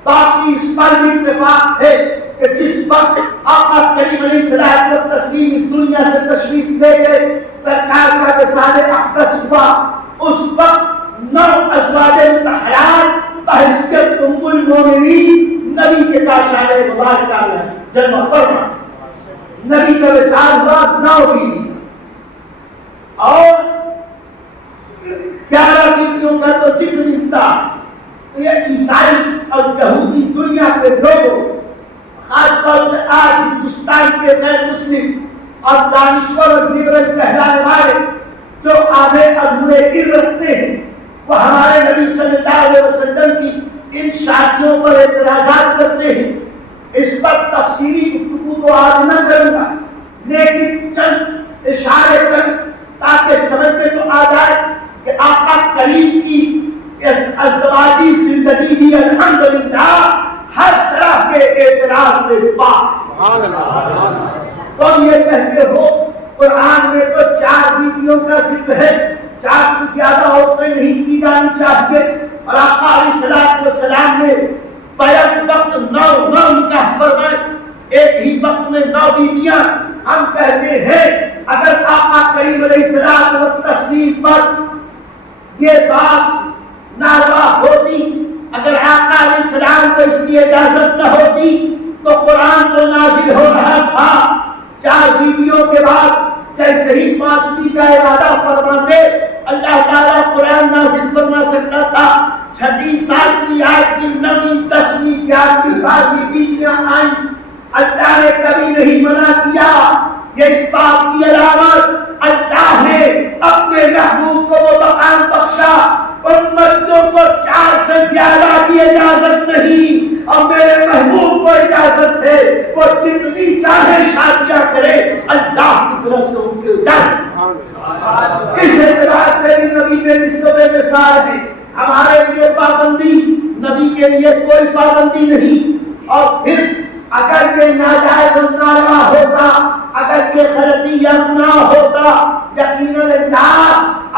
باقی اس پر بھی اتفاق ہے کہ جس وقت آقا کریم علیہ الصلوۃ والتسلیم اس دنیا سے تشریف لے گئے، سرکار کا وصال اقدس ہوا، اس وقت 9 ازواج مطہرات بحیثیت ام المومنین نبی کے کاشانہ مبارکہ میں جنم فرما۔ نبی کا وصال ہوا 9 بیوی، اور 11 بیویوں کا تو ذکر ملتا۔ یہ عیسائی اور یہودی دنیا کے لوگوں، خاص طور سے آج ہندوستان کے غیر مسلم اور دانشور اور لبرل کہلانے والے جو آدھے ادھورے علم رکھتے ہیں، وہ ہمارے نبی صلی اللہ علیہ وسلم کی ان شادیوں پر اعتراضات کرتے ہیں۔ اس پر تفصیلی گفتگو تو آج نہ کروں گا، لیکن چند اشارے کر تاکہ سمجھ میں تو آ جائے کہ آقا کریم کی ازدواجی زندگی بھی الحمدللہ ہر طرح کے اعتراض سے پاک۔ تم یہ کہتے ہو قرآن میں تو 4 بیویوں کا ذکر ہے، 4 سے زیادہ عورتیں نہیں کی جانی چاہیے، اور آقا علیہ السلام نے بیک وقت 9 نکاح فرمائے، ایک ہی وقت میں 9 بیویاں۔ ہم کہتے ہیں اگر آقا کریم علیہ السلام و تسلیم پر یہ بات ناروا ہوتی، اگر آقا علیہ السلام کو اس کی اجازت نہ ہوتی تو قرآن تو نازل ہو رہا تھا۔ 4 بیویوں کے بعد جیسے ہی 5ویں کا ارادہ فرماتے اللہ تعالیٰ قرآن نازل فرما سکتا تھا۔ 36 سال کی آج کی 9ویں 10ویں 11ویں 12ویں بیویاں آئیں، اللہ نے کبھی نہیں منع کیا۔ یہ اس بات کی علامت اللہ نے اپنے محبوب کو وہ مقام بخشا، امتوں کو 4 سے زیادہ کی اجازت نہیں، اور میرے محبوب کو اجازت ہے وہ جتنی چاہے شادیاں کرے، اللہ کی طرف سے ان کے اجازت۔ اس اعتبار سے نبی کے نسبت مثال ہے، ہمارے لیے پابندی، نبی کے لیے کوئی پابندی نہیں۔ اور پھر اگر یہ ناجائز و ناروا ہوتا، اگر یہ غلطی یا گناہ ہوتا، یقیناً اللہ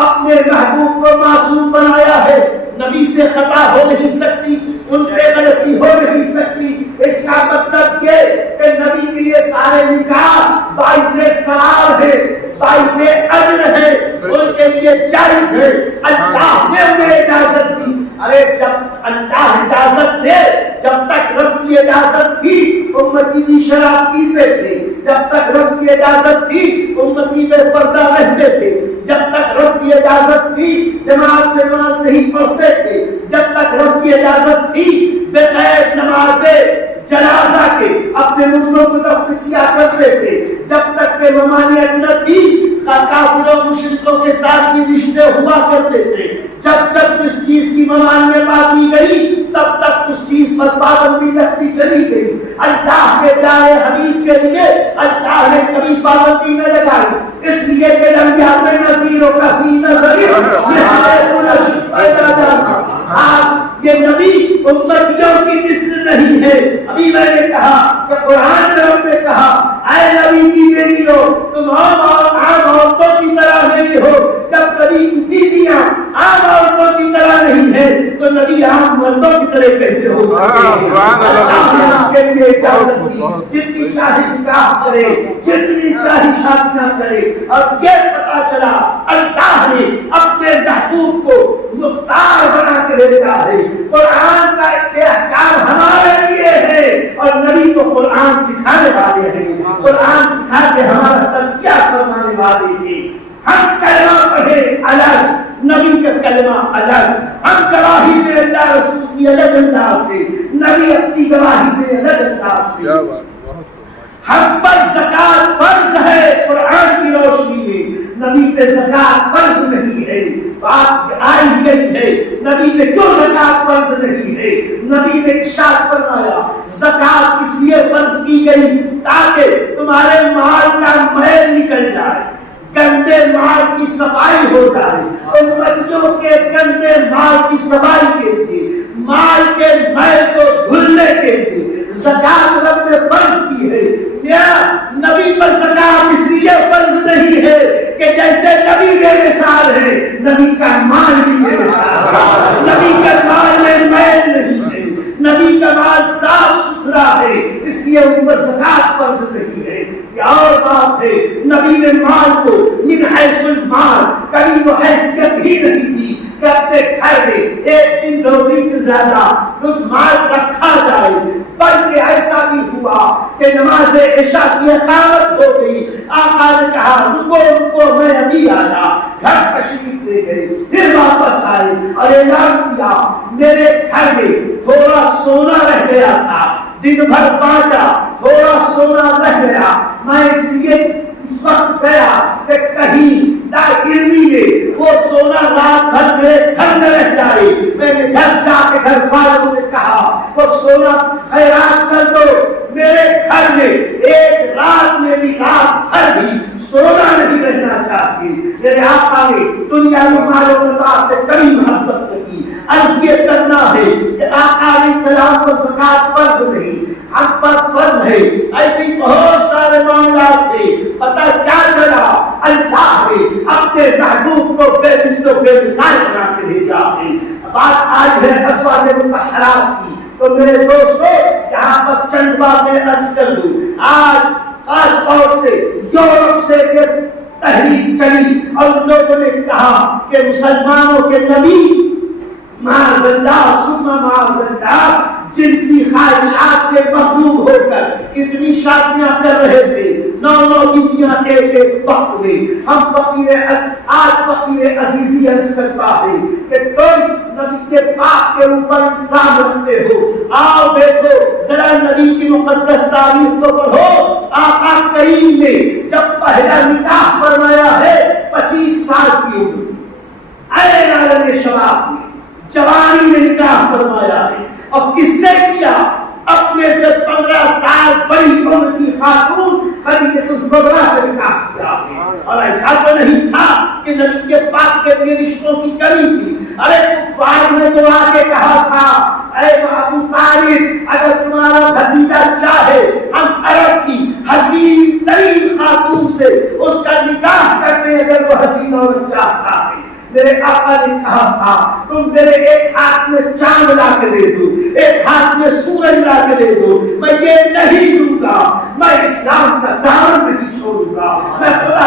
اپنے محبوب کو معصوم بنایا ہے، نبی سے خطا ہو نہیں سکتی، ان سے غلطی ہو نہیں سکتی۔ اس کا مطلب یہ کہ نبی کی یہ ساری ہے، باعث اجر ہے، ان کے لیے جائز ہے، اللہ نے انہیں اجازت دی۔ ارے جب اللہ اجازت دے، جب تک رب کی اجازت تھی امتی بھی شراب پیتے تھے، جب تک رب کی اجازت تھی امتی بے پردہ رہتے تھے، جب تک رب کی اجازت تھی جماعت سے نماز نہیں پڑھتے تھے، جب تک رب کی اجازت تھی بغیر نماز جنازہ کے اپنے مردوں کو دفن کیا کرتے تھے، جب تک کہ ممانعت نہ تھی کافروں مشرکوں کے ساتھ بھی رشتے ہوا کرتے تھے، جب جب جس چیز کی ممانعت آتی گئی تب تک اس چیز پر پابندی رکھتی چلی گئی۔ اللہ کے پیارے حبیب کے لیے اللہ نے کبھی پابندی نہ لگائی، اس لیے کہ لم یأتِ نذیر کفی نذر آپ یہ نبی امتیوں کی مثل نہیں ہے۔ ابھی میں نے کہا کہ قرآن میں ہم نے کہا اے نبی کی بیٹیوں تم عام عورتوں کی طرح نہیں ہو، جب نبی کی بیویاں عام عورتوں کی طرح نہیں ہے تو نبی عام مردوں کی طرح کیسے ہو سکتے ہیں؟ اللہ کے لیے اجازت دی، جتنی چاہی نکاح کرے، جتنی چاہی شادیاں کرے، اور یہ پتا چلا اللہ نے اپنے محبوب کو مختار بنا کے بھیجا ہے۔ قرآن کا احکام ہمارے لیے ہے اور نبی کو قرآن سکھانے والے ہیں، قرآن سکھا کے ہمارا تزکیہ فرمانے والے ہیں۔ ہم کلمہ پڑھے الگ، نبی کا کلمہ الگ، ہم گواہی دے اللہ رسول کی الگ انداز سے، نبی اپنی گواہی دے الگ انداز سے۔ ہم پر زکات فرض ہے قرآن کی روشنی میں، نبی پہ زکات فرض نہیں ہے۔ بات آئی گئی ہے نبی پہ کیوں زکات فرض نہیں ہے؟ نبی نے ارشاد فرمایا زکات اس لیے فرض کی گئی تاکہ تمہارے مال کا میل نکل جائے، گندے مال کی صفائی ہو جائے۔ امتیوں کے گندے مال کی صفائی کے لیے، مال کے میل کو دھلنے کے لیے زکات رب نے فرض کی ہے۔ یا نبی پر زکات اس لیے فرض نہیں ہے کہ جیسے نبی بے مثال ہے، نبی کا مال بھی بے مثال ہے، نبی کا مال میں میل نہیں ہے، نبی کا مال صاف ستھرا ہے، اس لیے ان پر زکات فرض نہیں ہے۔ یہ اور بات ہے، نبی نے مال کو من حیث المال کبھی وہ حیثیت ہی نہیں دی کہ اپنے گھر میں ایک دن دو دن سے زیادہ کچھ مال رکھا جائے، بلکہ ایسا بھی ہوا کہ نماز عشاء کی اقامت ہو گئی، آقا نے کہا رکو رکو میں ابھی آیا، گھر تشریف لے گئے، پھر واپس آئے اور اعلان کیا میرے گھر میں تھوڑا سونا رہ گیا تھا، دن بھر بانٹا، تھوڑا سونا رہ گیا، میں اس لیے اس وقت گیا کہ کہیں گرمی میں وہ سونا رات بھر میرے گھر میں رہ جائے۔ میں نے گھر جا کے گھر والوں سے کہا وہ سونا خیرات کر دو، میرے گھر میں ایک رات میں بھی رات بھر بھی سونا نہیں رہنا چاہتی۔ میرے آقا نے دنیاوی مال و متاع سے کبھی محبت نہیں۔ عرض یہ کرنا ہے کہ آقا علیہ السلام پر زکات فرض نہیں، حق پر فرض ہے۔ ایسی بہت سارے معاملات تھے، پتہ کیا چلا اللہ نے اپنے محبوب کو بے مثل و بے مثال بنا کے بھیجا ہے۔ بات آج ہے ازواج مطہرات کی، تو میرے دوستو یہاں پر چند باتیں عرض کر دوں۔ آج خاص طور سے یورپ سے تحریک چلی اور لوگوں نے کہا کہ مسلمانوں کے نبی معاذ اللہ ثم معاذ اللہ جنسی خواہشات سے مغلوب ہو کر اتنی شادیاں کر رہے تھے، 9 بیویاں ایک ایک وقت میں۔ ہم آج فقیر عزیزی عرض کرتا ہے کہ تم نبی کے پاک کے اوپر الزام رکھتے ہو۔ آؤ دیکھو ذرا نبی کی مقدس تاریخ کو پڑھو۔ آقا کریم نے جب پہلا نکاح فرمایا ہے 25 سال کی عمر، اے عالم شباب میں جوانی میں نکاح فرمایا ہے، اور کس سے کیا؟ اپنے سے 15 سال بڑی عمر کی خاتون خدیجہ الکبریٰ سے نکاح کیا ہے۔ اور ایسا تو نہیں تھا کہ نبی کے پاک کے لیے رشتوں کی کمی تھی۔ ارے کفار نے تو آگے کہا تھا اے ابو طالب اگر تمہارا بھتیجا چاہے ہم عرب کی حسین ترین خاتون سے اس کا نکاح کرتے اگر وہ حسین عورت چاہتا ہے۔ میرے آقا نے کہا تھا تم میرے ایک ہاتھ میں چاند لا کے دے دو، ایک ہاتھ میں سورج لا کے دے دو، میں یہ نہیں دوں گا، میں اسلام کا دامن نہیں چھوڑوں گا، میں خدا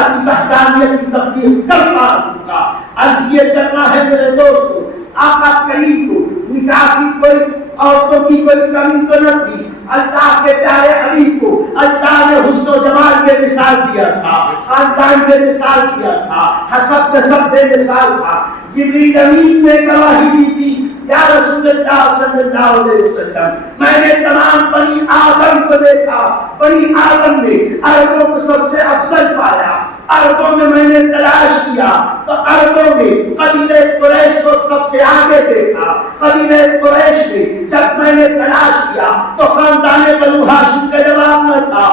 انسانیت کی تبدیل کرتا رہوں گا. عرض یہ کرنا ہے میرے دوستو، آقا کریم کو نکاح کی کوئی عورتوں کی کوئی کمی تو نہ تھی. اللہ کے پیارے حبیب کو اللہ نے حسن و جمال بے مثال دیا تھا، خاندان بے مثال دیا تھا، حسب نسب بے مثال تھا. جبریل امین نے گواہی دی تھی، یا رسول اللہ صلی اللہ علیہ وسلم میں نے تمام بنی آدم کو دیکھا، بنی آدم نے عربوں کو سب سے افضل پایا. عربوں میں نے تلاش کیا تو عربوں میں قبیلہ قریش کو سب سے آگے دیکھا. قبیلہ قریش میں جب میں نے تلاش کیا تو خاندان بنو ہاشم کا جواب نہ تھا.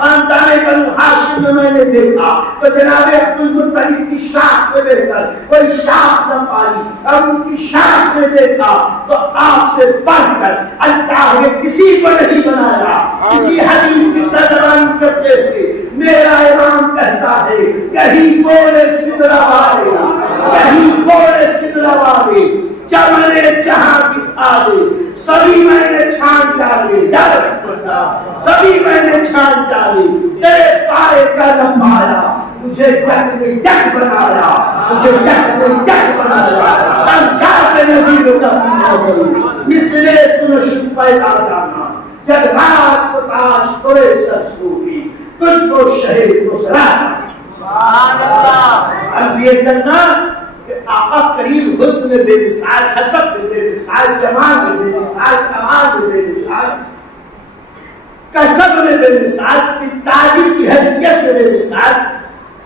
خاندان بنو ہاشم میں نے دیکھا تو جناب عبد المطلب کی شاخ سے بہتر کوئی شاخ نہ پائی، اور ان کی شاخ میں دیکھا تو آپ سے بڑھ کر اللہ نے کسی کو نہیں بنایا. کسی حدیث کی ترجمانی کرتے ہوئے میرا امام کہتا ہے کہیں بولے سدرا والے، کہیں بولے سدرا والے چمنے جہاں کی آلے سبھی میں نے چھان ڈالے. یا رسول اللہ سبھی میں نے چھان ڈالے، تیرے پائے کا نہ پایا، مجھے یک نے یک بنایا، مجھے یک نے یک بنایا. اللہ کے نظیر کا مثلے تنشد پیدا جانا جب راج کو تاج توے سرسوی تجھ کو شہید کو سرانا. عرض یہ کرنا کہ آقا کریم حسن میں بے مثال، حسب میں بے مثال، جمال میں بے مثال، کمال میں بے مثال، کسب میں بے مثال، تاجر کی حیثیت سے بے مثال،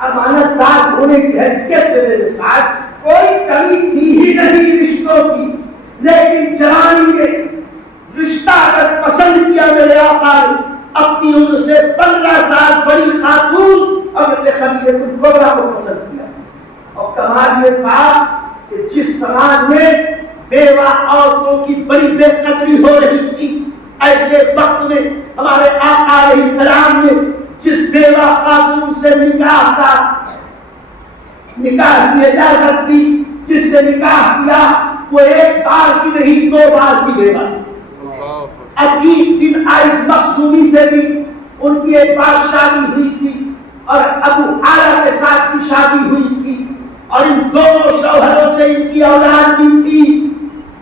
امانت دار ہونے کی حیثیت سے بے مثال. کوئی کمی تھی ہی نہیں رشتوں کی، لیکن جوانی میں رشتہ اگر پسند کیا میرے آقا نے اپنی عمر سے 15 سال بڑی خاتون اپنے خلیل الکبریٰ کو پسند کیا. اور کمال یہ تھا کہ جس سماج میں بیوہ عورتوں کی بڑی بے قدری ہو رہی تھی، ایسے وقت میں ہمارے آقا علیہ السلام نے جس بیوہ خاتون سے نکاح کی اجازت دی، جس سے نکاح کیا، وہ ایک بار کی نہیں 2 بار کی بیوہ. عقیل بن عائز مخزومی سے بھی ان کی ایک بار شادی ہوئی تھی، اور ابو عالیہ کے ساتھ کی شادی ہوئی تھی، اور ان دونوں شوہروں سے ان کی اولاد بھی تھی.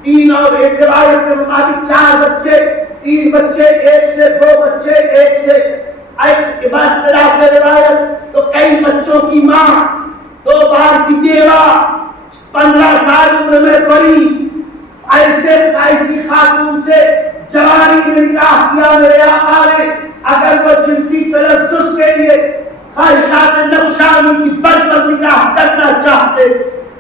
3 اور ایک روایت کے مطابق 4 بچے، 3 بچے، ایک سے 2 بچے، ایک سے اختلاف روایت تو کئی بچوں کی ماں، 2 بار کی بیوہ، 15 سال عمر میں بڑی، ایسی خاتون سے جوانی میں نکاح کیا میرے آقا نے. اگر وہ جنسی تلذذ کے لیے خواہشات نفسانی کی بڑھ کر نکاح کرنا چاہتے،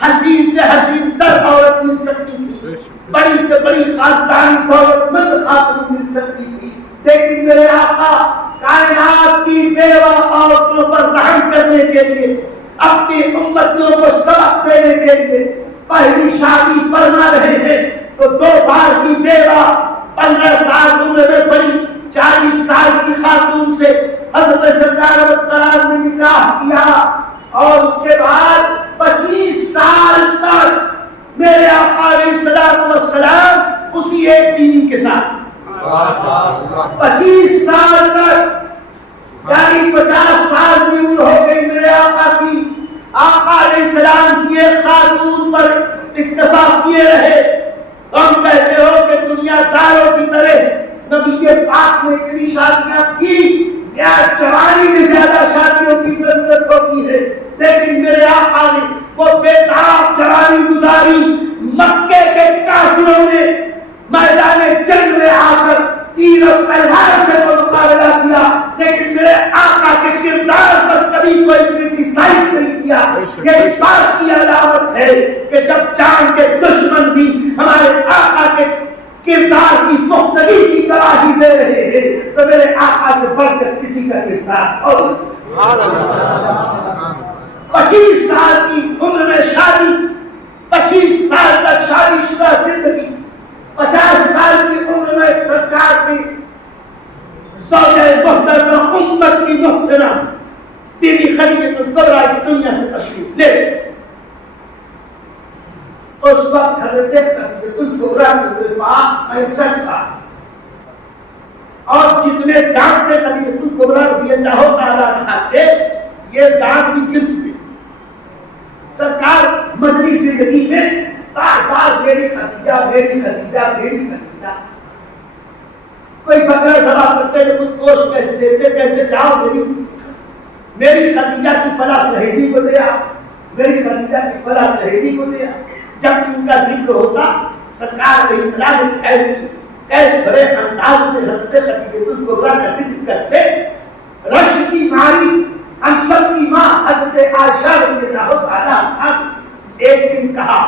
حسین سے حسین تر عورت مل سکتی تھی، بڑی سے بڑی خاندانی دولت مند خاتون مل سکتی تھی، لیکن میرے آقا کائنات کی بیوہ عورتوں پر رحم کرنے کے لیے، اپنی امتیوں کو سبق دینے کے لیے پہلی شادی فرما رہے ہیں تو 2 بار کی بیوہ 15 سال عمر میں بڑی 40 سال کی خاتون سے حضرت سرکار وقت نے نکاح کیا، اور اس کے بعد 25 سال تک میرے آقا علیہ السلام اسی ایک بیوی کے ساتھ 25 سال تک، یعنی 50 سال کی عمر ہو گئی میرے آقا کی. آقا علیہ السلام سے ایک خاتون پر اکتفا کیے رہے. تم کہتے ہو کہ دنیا داروں کی طرح نبی پاک نے اتنی شادیاں کی یا جوانی میں زیادہ شادیوں کی ضرورت ہوتی ہے، لیکن میرے آقا نے وہ بےتاب جوانی گزاری. مکے کے کافروں نے میدان جنگ میں آ کر تیر اور تلوار سے تو مقابلہ کیا، لیکن میرے آقا کے کردار پر کبھی کوئی کرٹیسائز نہیں کیا. یہ اس بات کی علامت ہے کہ جب جان کے دشمن بھی ہمارے آقا کے کردار کی پختگی کی گواہی دے رہے ہیں تو میرے آقا سے بڑھ کر کسی کا کردار اور 25 سال کی عمر میں شادی، 25 سال تک شادی شدہ زندگی، 50 سال کی عمر میں سرکار کی زوجہ محترمہ امت کی محسنہ بی بی خدیجہ الکبریٰ اس دنیا سے تشریف لے. اس وقت حضرت خدیجہ الکبریٰ کے پاس 65 سال، اور جتنے دانت خدیجہ الکبریٰ رضی اللہ تعالیٰ عنہا تھے یہ دانت بھی گر چکے. سرکار مدنی زندگی میں بار بار میری خدیجہ میری خدیجہ میری خدیجہ، کوئی بکرا ذبح کرتے ہوئے کچھ گوشت دیتے کہتے جاؤ میری خدیجہ کی فلاں سہیلی کو دیا، میری خدیجہ کی فلاں سہیلی کو دیا۔ جب بھی ان کا ذکر ہوتا سرکار علیہ السلام قید بھرے انداز میں حضرت خدیجہ الکبریٰ کا ذکر کرتے۔ رش کی ماری ہم سب کی ماں حضرت عائشہ رضی اللہ تعالیٰ عنہا ایک دن کہا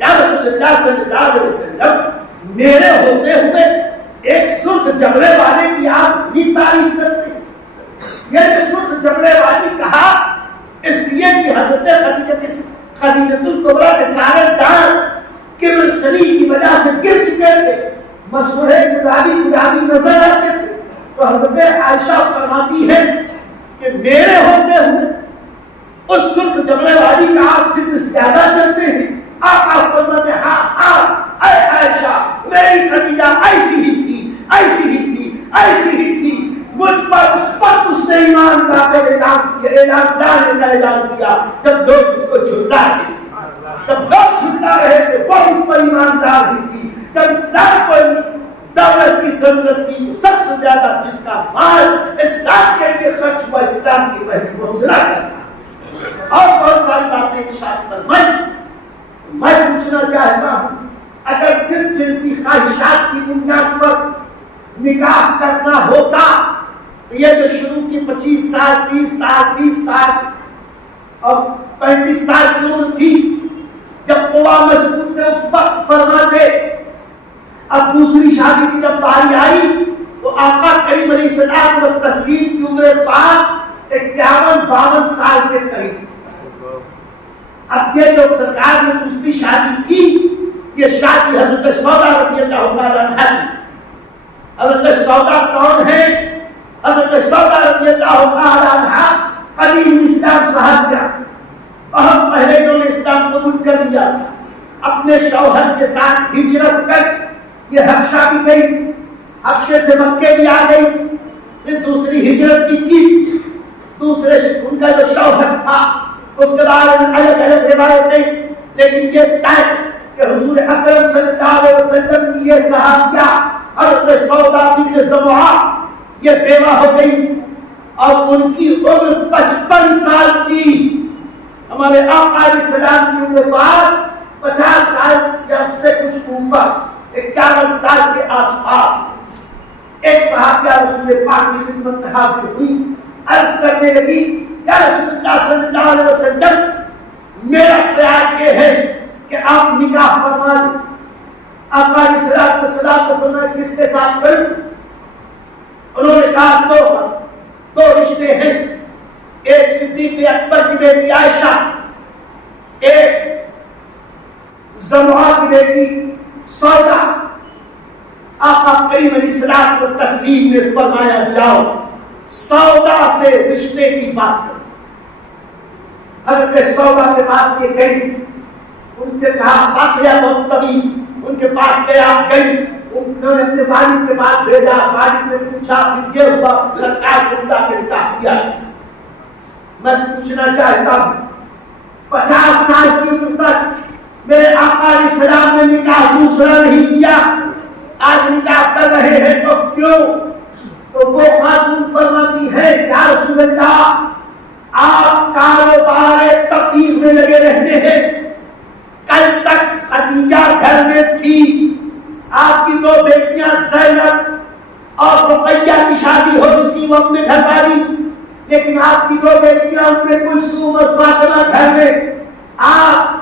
یا رسول اللہ صلی اللہ علیہ وسلم، میرے ہوتے ہوئے ایک سرخ جبڑے والے کی آپ اتنی تعریف کرتے ہیں۔ یہ جو سرخ جبڑے والی کہا اس لیے کہ حضرت خدیجہ الکبریٰ کے سارے دانت کبر سری کی وجہ سے گر چکے تھے، مسوڑے گلابی نظر آتے تھے۔ تو حضرت عائشہ فرماتی ہے کہ میرے ہوتے ہوئے اس سرخ جبڑے والی کا آپ ذکر زیادہ کرتے ہیں۔ آقا فرماتے ہیں ہاں اے عائشہ میری خدیجہ ایسی ہی تھی ایسی ہی تھی ایسی ہی تھی، مجھ پر اس وقت اس نے ایمان کا اعلان کیا جب لوگ مجھ کو جھٹلا رہے تھے، جب لوگ جھٹلا رہے تھے وہ اس پر ایماندار ہی تھی۔ جب اسلام کو دولت کی ضرورت تھی تو سب سے زیادہ جس کا مال اسلام کے لیے خرچ ہوا اسلام کی پہلی حوصلہ کرنا اور بہت ساری باتیں ارشاد فرمائیں۔ میں پوچھنا چاہتا ہوں اگر صرف جنسی خواہشات کی بنیاد پر نکاح کرنا ہوتا تو یہ جو شروع کی 25 سال 30 سال 20 سال اور 35 سال کی عمر تھی جب قوا مسعود نے اس وقت فرماتے، اب دوسری شادی کی جب باری آئی تو آقا کریم علیہ السلام و تسلیم کی عمر پاک 51-52 سال کے قریب۔ اب یہ جو سرکار نے دوسری شادی کی یہ شادی حضرت سودا رضی اللہ تعالیٰ عنہا سے۔ حضرت سودا کون ہے؟ حضرت سودا رضی اللہ تعالیٰ عنہا قدیم اسلام صحابیہ، بہت پہلے انہوں نے اسلام قبول کر لیا، اپنے شوہر کے ساتھ ہجرت کر یہ حبشہ بھی گئی، حبشے سے مکے بھی آ گئی، پھر دوسری ہجرت بھی کی۔ دوسرے ان کا جو شوہر تھا اس کے بارے میں الگ الگ روایتیں، لیکن یہ طے کہ حضور اکرم صلی اللہ علیہ وسلم کی یہ صحابیہ حضرت سودا بنت زمعہ یہ بیوہ ہو گئی اور ان کی عمر 55 سال تھی۔ ہمارے آقا علیہ السلام کی عمر بعد 50 سال یا اس سے کچھ اوپر 51 سال کے آس پاس ایک صحابیہ رسول پاک کی خدمت میں حاضر ہوئی، عرض کرنے لگی یا رسول اللہ صلی اللہ علیہ وسلم میرا خیال یہ ہے کہ آپ نکاح فرما لیں۔ آقا علیہ السلام کو فرمایا کس کے ساتھ کریں؟ انہوں نے کہا دو رشتے ہیں، ایک صدیق اکبر کی بیٹی عائشہ، ایک زمعہ کی بیٹی سودا۔ آقا کریم علیہ السلام کو تسلیم نے فرمایا جاؤ سودا سے رشتے کی بات کرو۔ حضرت سودا کے پاس یہ گئی، ان سے کہا واقعہ بہت طویل، ان کے پاس گیا گئی، انہوں نے اپنے والد کے پاس بھیجا، والد نے پوچھا پھر یہ ہوا سرکار کو اللہ کے نکاح کیا۔ میں پوچھنا چاہتا ہوں 50 سال کی عمر تک میرے آقا علیہ السلام نے نکاح دوسرا نہیں کیا، آج نکاح کر رہے ہیں تو کیوں؟ تو وہ خاتون فرماتی ہے یا رسول اللہ آپ کاروبار تبلیغ میں لگے رہتے ہیں، کل تک خدیجہ گھر میں تھی، آپ کی 2 بیٹیاں زینب اور رقیہ کی شادی ہو چکی وہ اپنے گھر والی، لیکن آپ کی 2 بیٹیاں ام کلثوم اور فاطمہ گھر میں، آپ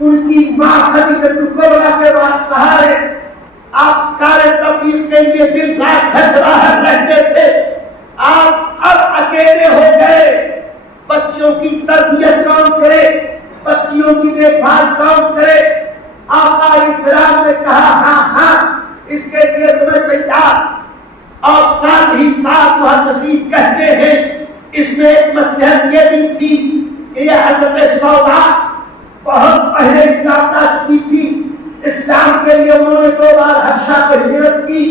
ان کی ماں خدیجہ الکبریٰ کے بعد سہارے آپ کار تبلیغ کے لیے دن رات گھر باہر رہتے تھے، آپ اب اکیلے ہو گئے، بچوں کی تربیت کون کرے، بچیوں کی دیکھ بھال کون کرے؟ آقا علیہ السلام نے کہا ہاں اس کے لیے تمہیں تیار۔ اور ساتھ ہی ساتھ محدثین کہتے ہیں اس میں ایک مصلحت یہ بھی تھی کہ یہ حضرت سودا بہت پہلے اسلام لا چکی تھی، اسلام کے لیے انہوں نے 2 بار حبشہ کو ہجرت کی،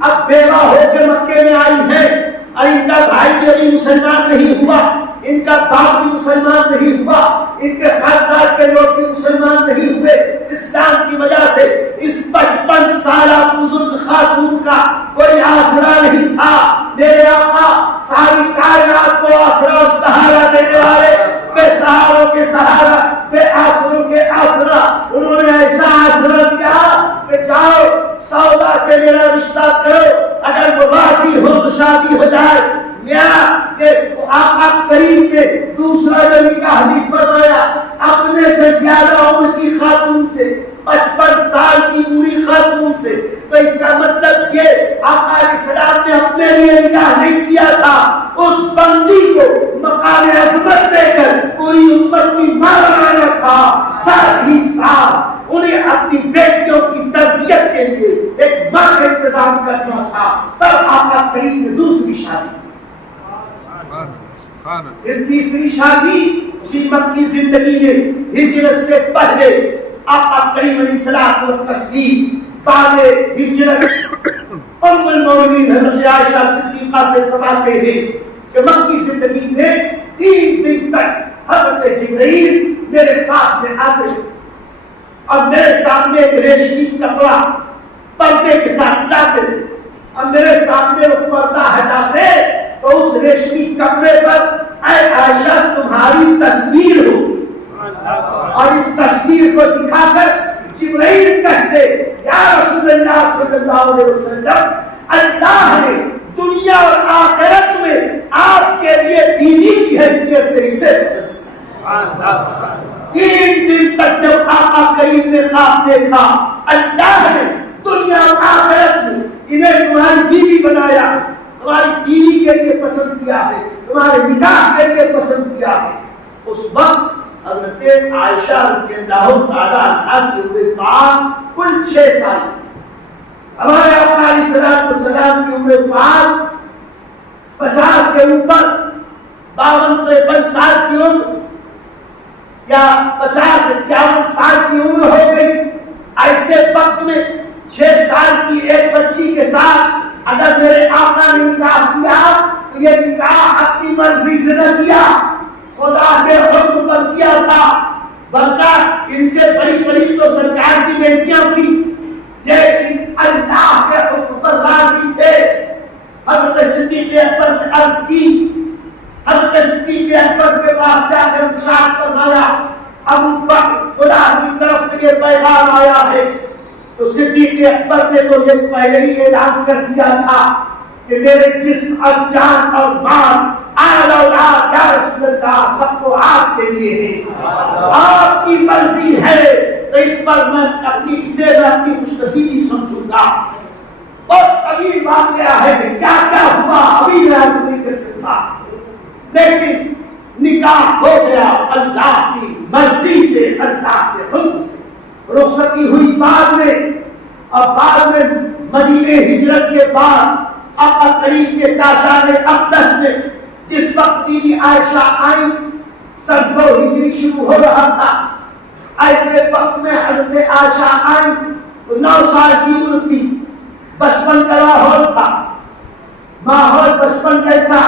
اب بیوہ ہو کے مکے میں آئی ہے اور ان کا بھائی بھی ابھی مسلمان نہیں ہوا، ان کا باپ بھی مسلمان نہیں ہوا، ان کے خاندان کے لوگ بھی مسلمان نہیں ہوئے، اسلام کی وجہ سے اس 55 سالہ بزرگ خاتون کا کوئی آسرا نہیں تھا۔ میرے آقا ساری کائنات کو آسرا اور سہارا دینے والے، بے سہاروں کے سہارا، بے آسروں کے آسرا، انہوں نے ایسا آسرا دیا کہ جاؤ سودا سے میرا رشتہ کرو، اگر وہ راضی ہو تو شادی ہو جائے۔ کہ آقا کریم کے دوسرا جو نکاح بھی فرمایا اپنے سے زیادہ عمر کی خاتون سے، 55 سال کی بوڑھی خاتون سے، تو اس کا مطلب یہ آقا علیہ السلام نے اپنے لیے نکاح نہیں کیا تھا، اس بندی کو مقام عصمت دے کر پوری امت کی ماں بنانا تھا۔ ساتھ ہی ساتھ انہیں اپنی بیٹیوں کی تربیت کے لیے ایک ماں کا انتظام کرنا تھا۔ تب آقا کریم نے دوسری شادی، پھر تیسری شادی اسی مکی زندگی میں ہجرت سے پہلے آقا کریم علیہ الصلوۃ والتسلیم بعد ہجرت ام المؤمنین حضرت عائشہ صدیقہ سے بتاتے ہیں کہ مکی زندگی میں 3 دن تک حضرت جبرائیل میرے پاس میں آتے تھے اور میرے سامنے ایک ریشمی کپڑا پردے کے ساتھ لاتے تھے، اور میرے سامنے وہ پردہ ہٹاتے تو اس ریشمی کپڑے پر اے عائشہ تمہاری تصویر ہوگی، اور اس تصویر کو دکھا کر جبرائیل کہتے یا رسول اللہ صلی اللہ علیہ وسلم، اللہ نے دنیا اور آخرت میں آپ کے لیے بیوی کی حیثیت سے اسے پسند کیا۔ 3 دن تک جب آقا کریم نے خواب دیکھا اللہ نے دنیا اور آخرت میں انہیں تمہاری بیوی بنایا، تمہاری بیوی کے لیے پسند کیا ہے، تمہارے نکاح کے لیے پسند کیا ہے، اس وقت حضرت عائشہ رضی اللہ تعالیٰ عنہا کی عمر پاک کل 6 سال، ہمارے آقا علیہ السلام کی عمر پاک 50 کے اوپر، 52-53 سال کی عمر یا 50-51 سال کی عمر ہو گئی۔ ایسے وقت میں 6 سال کی ایک بچی کے ساتھ اگر میرے آقا نے نکاح کیا تو یہ نکاح اپنی مرضی سے نہ کیا، خدا کے حکم پر کیا تھا، ورنہ ان سے بڑی بڑی تو سرکار کی بیٹیاں تھیں، لیکن اللہ کے حکم پر راضی تھے۔ حضرت صدیق اکبر سے عرض کی، حضرت صدیق اکبر کے پاس جا کر ارشاد فرمایا ابو بکر خدا کی طرف سے یہ پیغام آیا ہے، تو صدیق اکبر نے تو یہ پہلے ہی اعلان کر دیا تھا کہ میرے جسم اور جان اور مال آل اولاد یا رسول اللہ سب کو آپ کے لیے ہے، آپ کی مرضی ہے تو اس پر میں اپنی خوش نصیبی سمجھوں گا۔ بہت طویل واقعہ ہے کہ کیا کیا ہوا ابھی میں عرض نہیں کر سکتا، لیکن نکاح ہو گیا اللہ کی مرضی سے، اللہ کے حکم سے۔ رخصتی ہوئی بعد میں، اور بعد میں مدینے ہجرت کے بعد آقا کریم کے کاشان اقدس میں جس وقت بی بی عائشہ آئی، 2 ہجری شروع ہو رہا تھا، ایسے وقت میں حضرت عائشہ آئی، 9 سال کی عمر تھی، بچپن کا ماحول تھا، ماحول بچپن جیسا،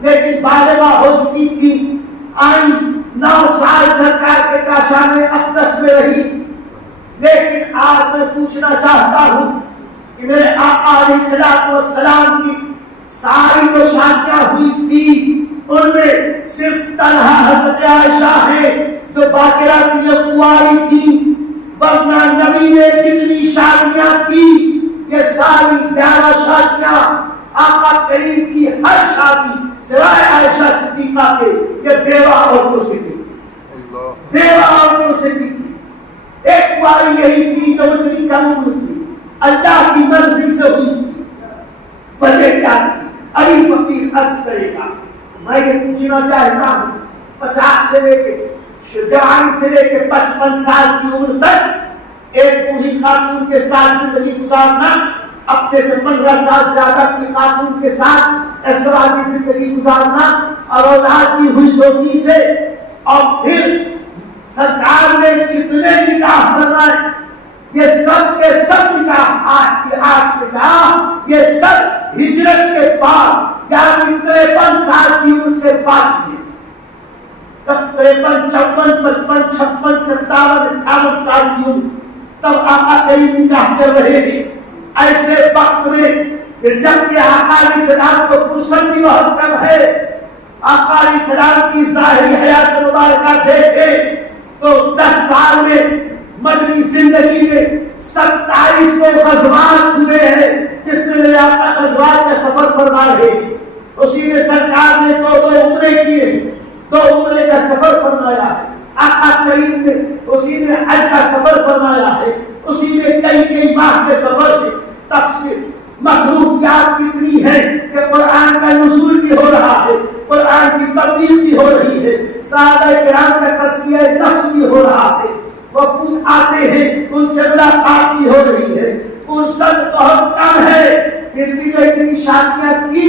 لیکن بالغہ ہو چکی تھی، آئی 9 سال سرکار کے کاشان اقدس میں رہی۔ لیکن آج میں پوچھنا چاہتا ہوں کہ میرے آقا علیہ السلام کی ساری جو شادیاں ہوئی تھی ان میں صرف تنہا حضرت عائشہ ہے جو باقرہ تھی، کنواری تھی، ورنہ نبی نے جتنی شادیاں کی یہ ساری 11 شادیاں آقا کریم کی ہر شادی سوائے عائشہ صدیقہ کے یہ بیوہ عورتوں سے کی، بیوہ عورتوں سے کی۔ ایک باری یہی تھی جو اتنی کم عمر تھی، اللہ کی مرضی سے ہوئی تھی، وجہ کیا تھی ابھی فقیر عرض کرے گا۔ میں یہ پوچھنا چاہتا ہوں 50 سے لے کے جوان سے لے کے 55 سال کی عمر تک ایک بوڑھی خاتون کے ساتھ زندگی گزارنا، اپنے سے 15 سال زیادہ کی خاتون کے ساتھ ازدواجی زندگی گزارنا، اور اولاد کی ہوئی دوتی سے، اور پھر سرکار نے جتنے نکاح فرمائے یہ سب کے سب نکاح آج نکاح یہ سب ہجرت کے بعد یعنی 53 سال کی عمر سے بعد کیے، 53 54 55 56 57 58 سال کی عمر تب آقا کریم نکاح کر رہے ہیں. ایسے وقت میں جب کہ آقا علیہ السلام کو فرصت بھی بہت کم ہے, آقا علیہ السلام کی ظاہری حیات مبارکہ دیکھے تو 10 سال میں مدنی زندگی میں 27 غزوات ہوئے ہیں. جتنے آقا غزوات کا سفر فرمائے ہیں اسی میں سرکار نے 2 عمرے کیے, 2 عمرے کا سفر فرمایا ہے. آقا کریم نے اسی میں حج کا سفر فرمایا ہے, اسی میں کئی ماہ کے سفر کے تفصیل مصروفیات کتنی ہے کہ قرآن کا نزول بھی ہو رہا ہے, قرآن کی تبلیغ بھی ہو رہی ہے, صحابہ کرام کا تزکیہ نفس بھی ہو رہا ہے, وفود آتے ہیں ان سے ملاقات بھی ہو رہی ہے. فرصت بہت کم ہے پھر بھی جو اتنی شادیاں کی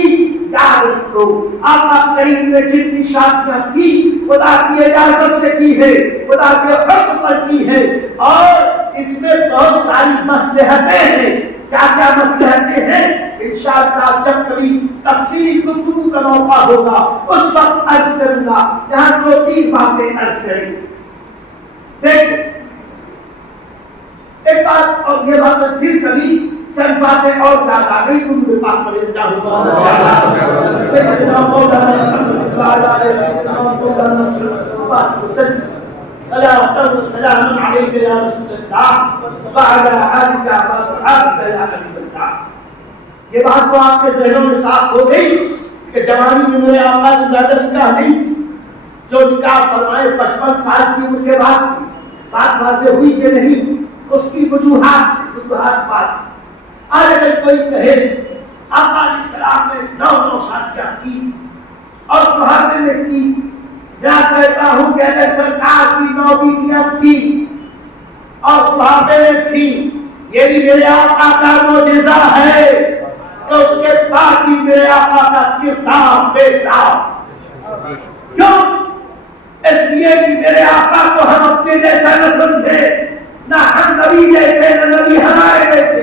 یاد رکھو آقا کریم نے جتنی شادیاں کی خدا کی اجازت سے کی ہے, خدا کے حکم پر کی ہے, اور اس میں بہت ساری مصلحتیں ہیں. کیا کیا مصلحتیں ہیں انشاءاللہ جب کبھی تفصیلی گفتگو کا موقع ہوگا اس وقت عرض کروں گا. یہاں 2-3 باتیں عرض کریں. دیکھو ایک بات, اور یہ بات پھر کبھی چند باتیں اور یاد آ گئی تم نے پاک پڑھے جاؤں سیدنا مولانا سلام علیک یا رسول اللہ وعلی آلک و صحابک یا حبیب اللہ. یہ بات تو آپ کے ذہنوں میں صاف ہو گئی کہ جوانی میں میرے آقا نے زیادہ نکاح نہیں کی. جو نکاح فرمائے 55 سال کی عمر کے بعد کی. بات واضح ہوئی کہ نہیں, اس کی وجوہات بات. آج اگر کوئی کہے آقا علیہ السلام نے 9 شادیاں کی اور بڑھاپے میں کی, میں کہتا ہوں کہ اگر سرکار کی 9 بیویاں تھی اور بڑھاپے میں تھی, یہ بھی میرے آقا کا معجزہ ہے کہ اس کے بعد بھی میرے آقا کا کردار بےتاب. کیوں؟ اس لیے کہ میرے آقا کو ہم اپنے جیسا نہ سمجھے, نہ ہم نبی جیسے نہ نبی ہمارے جیسے.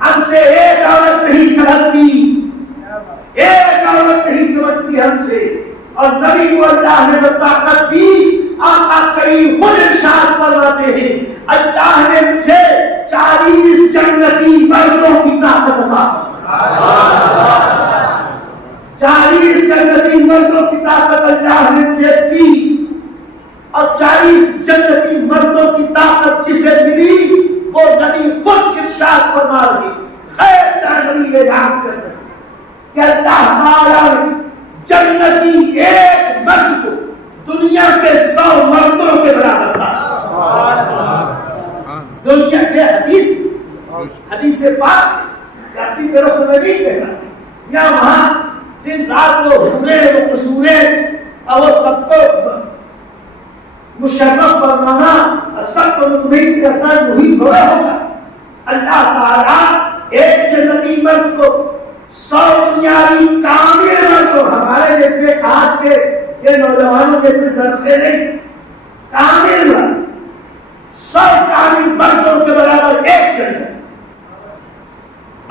ہم سے ایک عورت نہیں سمجھتی, ایک عورت نہیں سمجھتی ہم سے. اور نبی کو اللہ نے جو طاقت دی آقا کریم خود ارشاد فرماتے ہیں اللہ نے مجھے 40 جنتی مردوں کی طاقت عطا کی. 40 جنتی مردوں کی طاقت اللہ نے مجھے دی, اور 40 جنتی مردوں کی طاقت جسے ملی وہ نبی خود ارشاد فرما رہی خیر نبی اعلان کر رہے کہ اللہ تعالی جنتی ایک مرد کو دنیا کے 100 مردوں کے برابر تھا. دنیا کے حدیث پاک کرتی میرے سے نہیں کہتا یا وہاں دن رات وہ حورے وہ قصورے اور وہ سب کو مشرف فرمانا اور سب کو مطمئن کرنا وہی تھوڑا ہوگا. اللہ تعالیٰ ایک جنتی مرد کو 100 بنیادی کامل مردوں, ہمارے جیسے آج کے یہ نوجوانوں جیسے زرخے نہیں, کامل مرد 100 کامل مردوں کے برابر ایک جنت.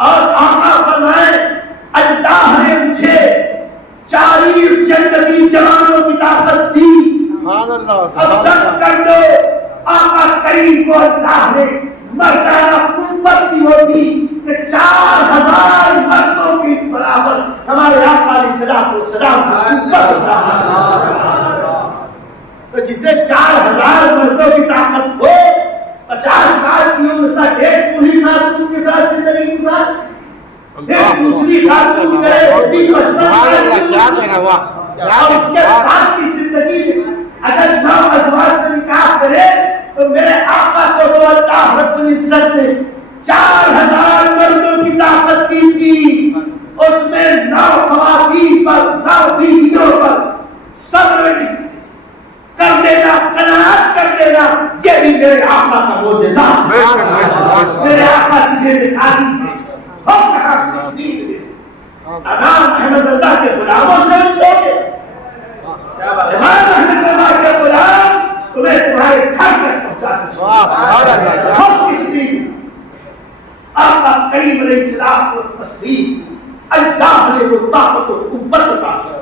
اور آقا فرمائے اللہ نے مجھے 40 جنتی جوانوں کی طاقت دی. اب سب کر دو آقا کریم کو اللہ نے مردانہ قوت کی ہوتی کہ 4000 مردوں کے برابر ہمارے آقا علیہ السلام تو جسے 4000 مردوں کی طاقت ہو 50 سال کی عمر تک ایک بوڑھی خاتون کے ساتھ زندگی گزار, ایک دوسری خاتون کرے 55 سال کی عمر اور اس کے بعد کی زندگی میں اگر 9 ازواج سے نکاح کرے تو میرے آقا کو تو اللہ رب العزت نے 4000 مردوں کی طاقت دی تھی. اس میں 9 خواتین پر 9 بیویوں پر صبر کر دینا, قناعت کر دینا, یہ بھی میرے آقا کا معجزہ. میرے آقا کی بے مثالی ہے. ہم کہاں تسلیم ہے امام احمد رضا کے غلاموں سے چھوڑے, امام احمد رضا کے غلام تمہیں تمہارے گھر تک پہنچاتے ہم اس لیے آقا کریم علیہ السلام کو تسلیم اللہ نے وہ طاقت و قوت عطا کی.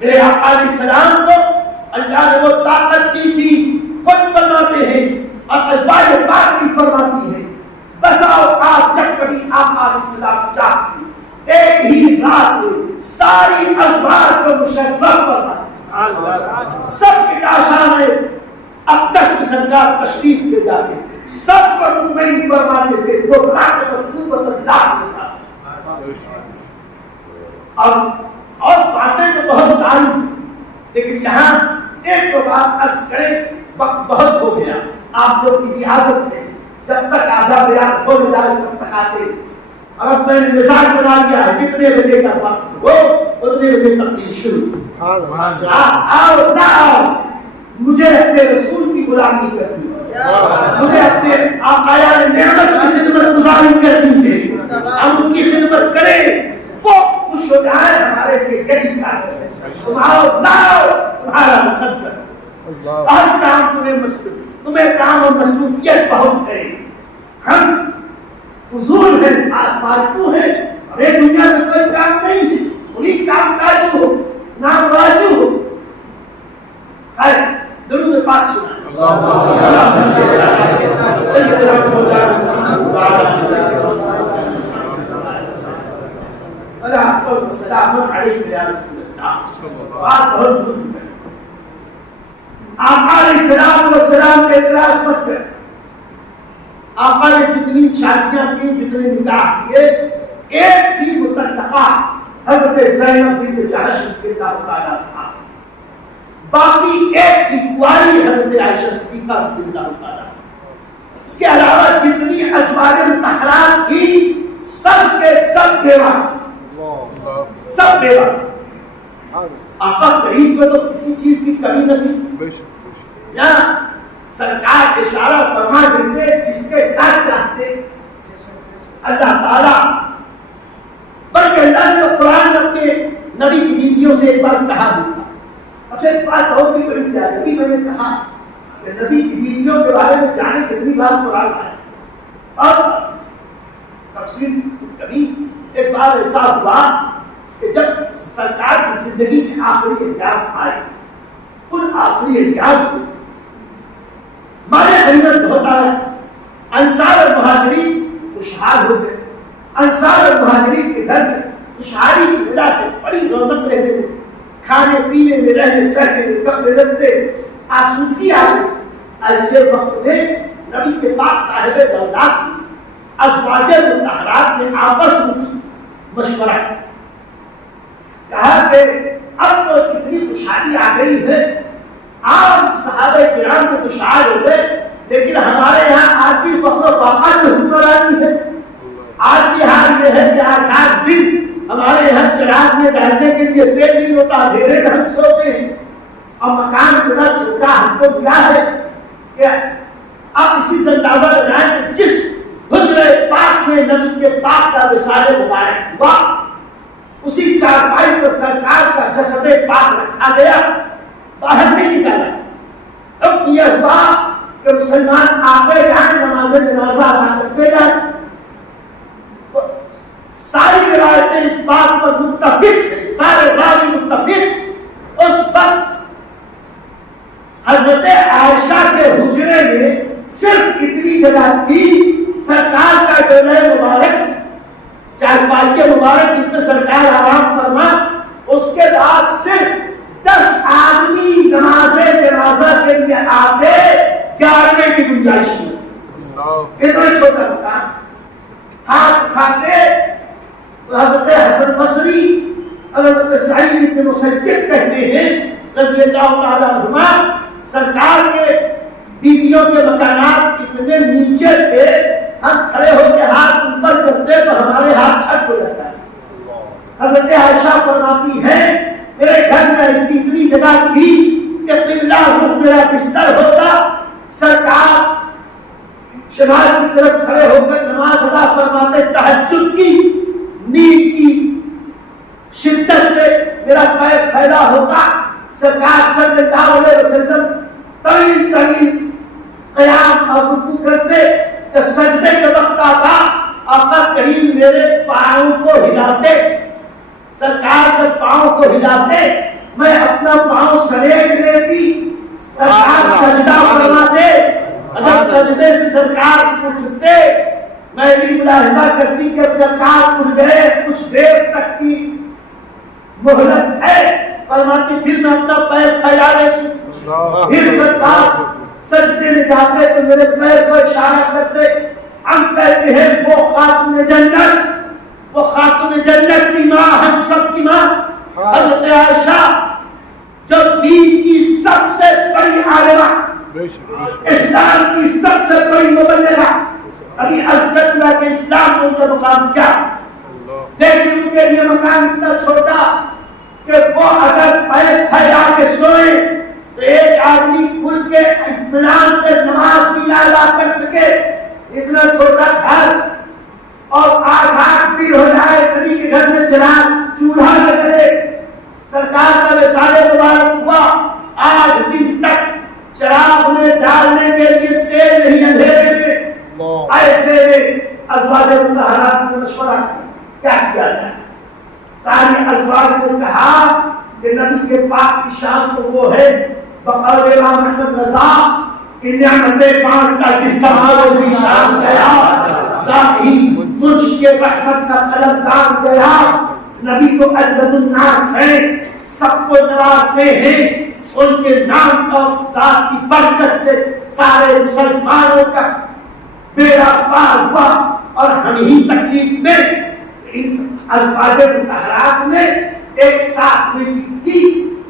میرے آقا علیہ السلام کو اللہ نے وہ طاقت دی تھی، خود فرماتے ہیں اور ازواج پاک بھی فرماتی ہے، بسا اوقات جب کبھی آقا علیہ السلام چاہتے ایک ہی رات میں ساری ازواج کو مشرف فرماتے، سب کے کاشان میں اقدس میں سرکار تشریف لے جاتے، سب کو مطمئن فرماتے تھے، وہ رات کو قوت اللہ دیتا۔ اور باتیں تو بہت ساری، لیکن یہاں ایک تو بات عرض کریں، وقت بہت ہو گیا، آپ لوگ کی عادت ہے جب تک آدھا بیان ہو جائے تب تک آتے، اور اب میں نے مثال بنا لیا ہے جتنے بجے کا وقت ہو اتنے بجے تقریر شروع۔ آؤ نہ آؤ، مجھے اپنے رسول کی غلامی کرنی ہے، مجھے اپنے آقا نعمت کی خدمت گزاری کرنی ہے، ہم ان کی خدمت کریں، وہ خوش ہو جائے، ہمارے لیے یہی کام ہے۔ تم آؤ نہ آؤ تمہارا مقدر، ہر کام تمہیں کام اور مصروفیت بہت ہے، ہم فضول ہیں، فالتو ہیں، ہمیں دنیا میں کوئی کام نہیں ہے، انہیں کام کاجو ہو، نام راجو ہو۔ درود پاک سنائیں، السلام علیکم یا رسول اللہ۔ بات بہت مهم ہے، آقا علیہ السلام کے اعتراض مت کر۔ آقا نے جتنی شادیاں کی، جتنے نکاح کیے، ایک بھی مطلقہ حضرت زینب بنت جحش رضی اللہ تعالیٰ عنہا، باقی ایک کی کنواری حضرت عائشہ صدیقہ رضی اللہ تعالیٰ عنہا۔ اس کے علاوہ جتنی ازواج مطہرات کی سب کے سب بیوہ، سب بیوہ۔ آقا کریم کو تو کسی چیز کی کمی نہ تھی، یہاں سرکار اشارہ فرما دیتے جس کے ساتھ چاہتے اللہ تعالیٰ، بلکہ اللہ نے قرآن اپنے نبی کی بیویوں سے ایک بار کہا دیتا۔ اچھا ایک بات اور بھی بڑی کیا ہے، نبی میں نے کہا کہ نبی کی بیویوں کے بارے میں جانے کتنی بار قرآن ہے، اور تفصیل کبھی ایک بار ایسا ہوا کہ جب سرکار کی زندگی میں آخری ایام آئے، ان آخری ایام کو ہمارے غنیمت بہت آیا، انصار اور مہاجرین خوشحال ہو گئے، انصار اور مہاجرین کے گھر میں خوشحالی کی وجہ سے بڑی رونق رہنے لگی، کھانے پینے میں، رہنے سہنے میں، کپڑے لتے، آسودگی آ گئی۔ ایسے وقت میں نبی کے پاک صاحب دولت ازواج مطہرات نے آپس میں مشورہ کہا کہ اب تو اتنی خوشحالی آ گئی ہے، عام صحابہ کرام تو خوشحال ہو گئے، لیکن ہمارے یہاں آج بھی فقر و فاقہ کی حکمرانی ہے۔ آج بھی حال یہ ہے کہ 8 دن ہمارے یہاں چراغ میں رہنے کے لیے تیل نہیں ہوتا، اندھیرے میں ہم سوتے ہیں، اور مکان اتنا چھوٹا ہم کو ملا ہے کہ آپ اسی سے اندازہ لگائیں کہ جس حجرے پاک میں نبی کے پاک کا وصال مبارک ہوا، اسی چارپائی پر سرکار کا جسد پاک رکھا گیا، باہر نہیں نکالا۔ اب یہ ہوا کہ مسلمان آگے جائیں، نماز جنازہ ادا کرتے جائیں، ساری روایتیں اس بات پر متفق ہیں، سارے راوی متفق۔ اس وقت حضرت عائشہ کے حجرے میں صرف اتنی جگہ تھی، سرکار کا ڈولے مبارک، چارپائی مبارک جس میں سرکار آرام فرما، اس کے بعد صرف 10 آدمی نماز جنازہ کے لیے آتے، 11ویں کی گنجائش میں، اتنا چھوٹا مکان، ہاتھ کھاتے۔ حضرت حسن بصری، حضرت سعید بن مسیب کہتے ہیں رضی اللہ تعالیٰ عنہما، سرکار کے بیویوں کے مکانات اتنے نیچے تھے، ہم کھڑے ہو کے ہاتھ اوپر کرتے تو ہمارے ہاتھ چھت ہو جاتا ہے۔ حضرت عائشہ فرماتی ہیں میرے گھر میں اس کی اتنی جگہ تھی کہ قبلہ رخ میرا بستر ہوتا، سرکار شمال کی طرف کھڑے ہو کر نماز ادا فرماتے، تہجد کی نیند کی شدت سے میرا پیر پھیلا ہوتا، سرکار صلی اللہ علیہ وسلم طویل قیام اور رکوع کرتے، جب سجدے کے وقت آتا آقا کریم میرے پاؤں کو ہلاتے، سرکار جب پاؤں کو ہلاتے میں اپنا پاؤں سلیٹ لیتی، سرکار سجدہ فرماتے، اگر سجدے سے سرکار اٹھتے میں بھی ملاحظہ کرتی کہ سرکار اٹھ گئے، کچھ دیر تک کی مہلت ہے، فرماتی پھر میں اپنا پیر پھیلا لیتی، پھر سرکار سجدے میں جاتے تو میرے پیر کو اشارہ کرتے، ہم کہتے ہیں وہ خاتون جنت، وہ خاتون جنت کی ماں، ہم سب کی ماں حضرت عائشہ، جو دین کی سب سے بڑی عالمہ، اسلام کی سب سے بڑی مبلغہ، ابھی عرض کرتا کہ اسلام میں ان کا مقام کیا، لیکن ان کے لیے مقام اتنا چھوٹا کہ وہ اگر پیر پھیلا کے سوئے تو ایک آدمی کھل کے اطمینان سے نماز بھی ادا کر سکے، اتنا چھوٹا گھر، اور آٹھ دن ہو جائے نبی کے گھر میں چولہا نہ جلے، سرکار کا وصال مبارک ہوا 8 دن تک چراغ میں ڈالنے کے لیے تیل نہیں، اندھیرے میں، ایسے میں ازواج مطہرات سے مشورہ کیا کیا جائے، سارے ازواج نے کہا کہ نبی کے پاک کی شان تو وہ ہے بقول امام احمد رضا کہ نعمت پاک کا جس سے شان گیا، ساتھ ہی منش کے رحمت کا قلم دان گیا، نبی کو اجود الناس ہے، سب کو نوازتے ہیں، ان کے نام اور ذات کی برکت سے سارے مسلمانوں کا بیڑا پار ہوا، اور ہم ہی تکلیف میں ازواج مطہرات نے ایک ساتھ میں کی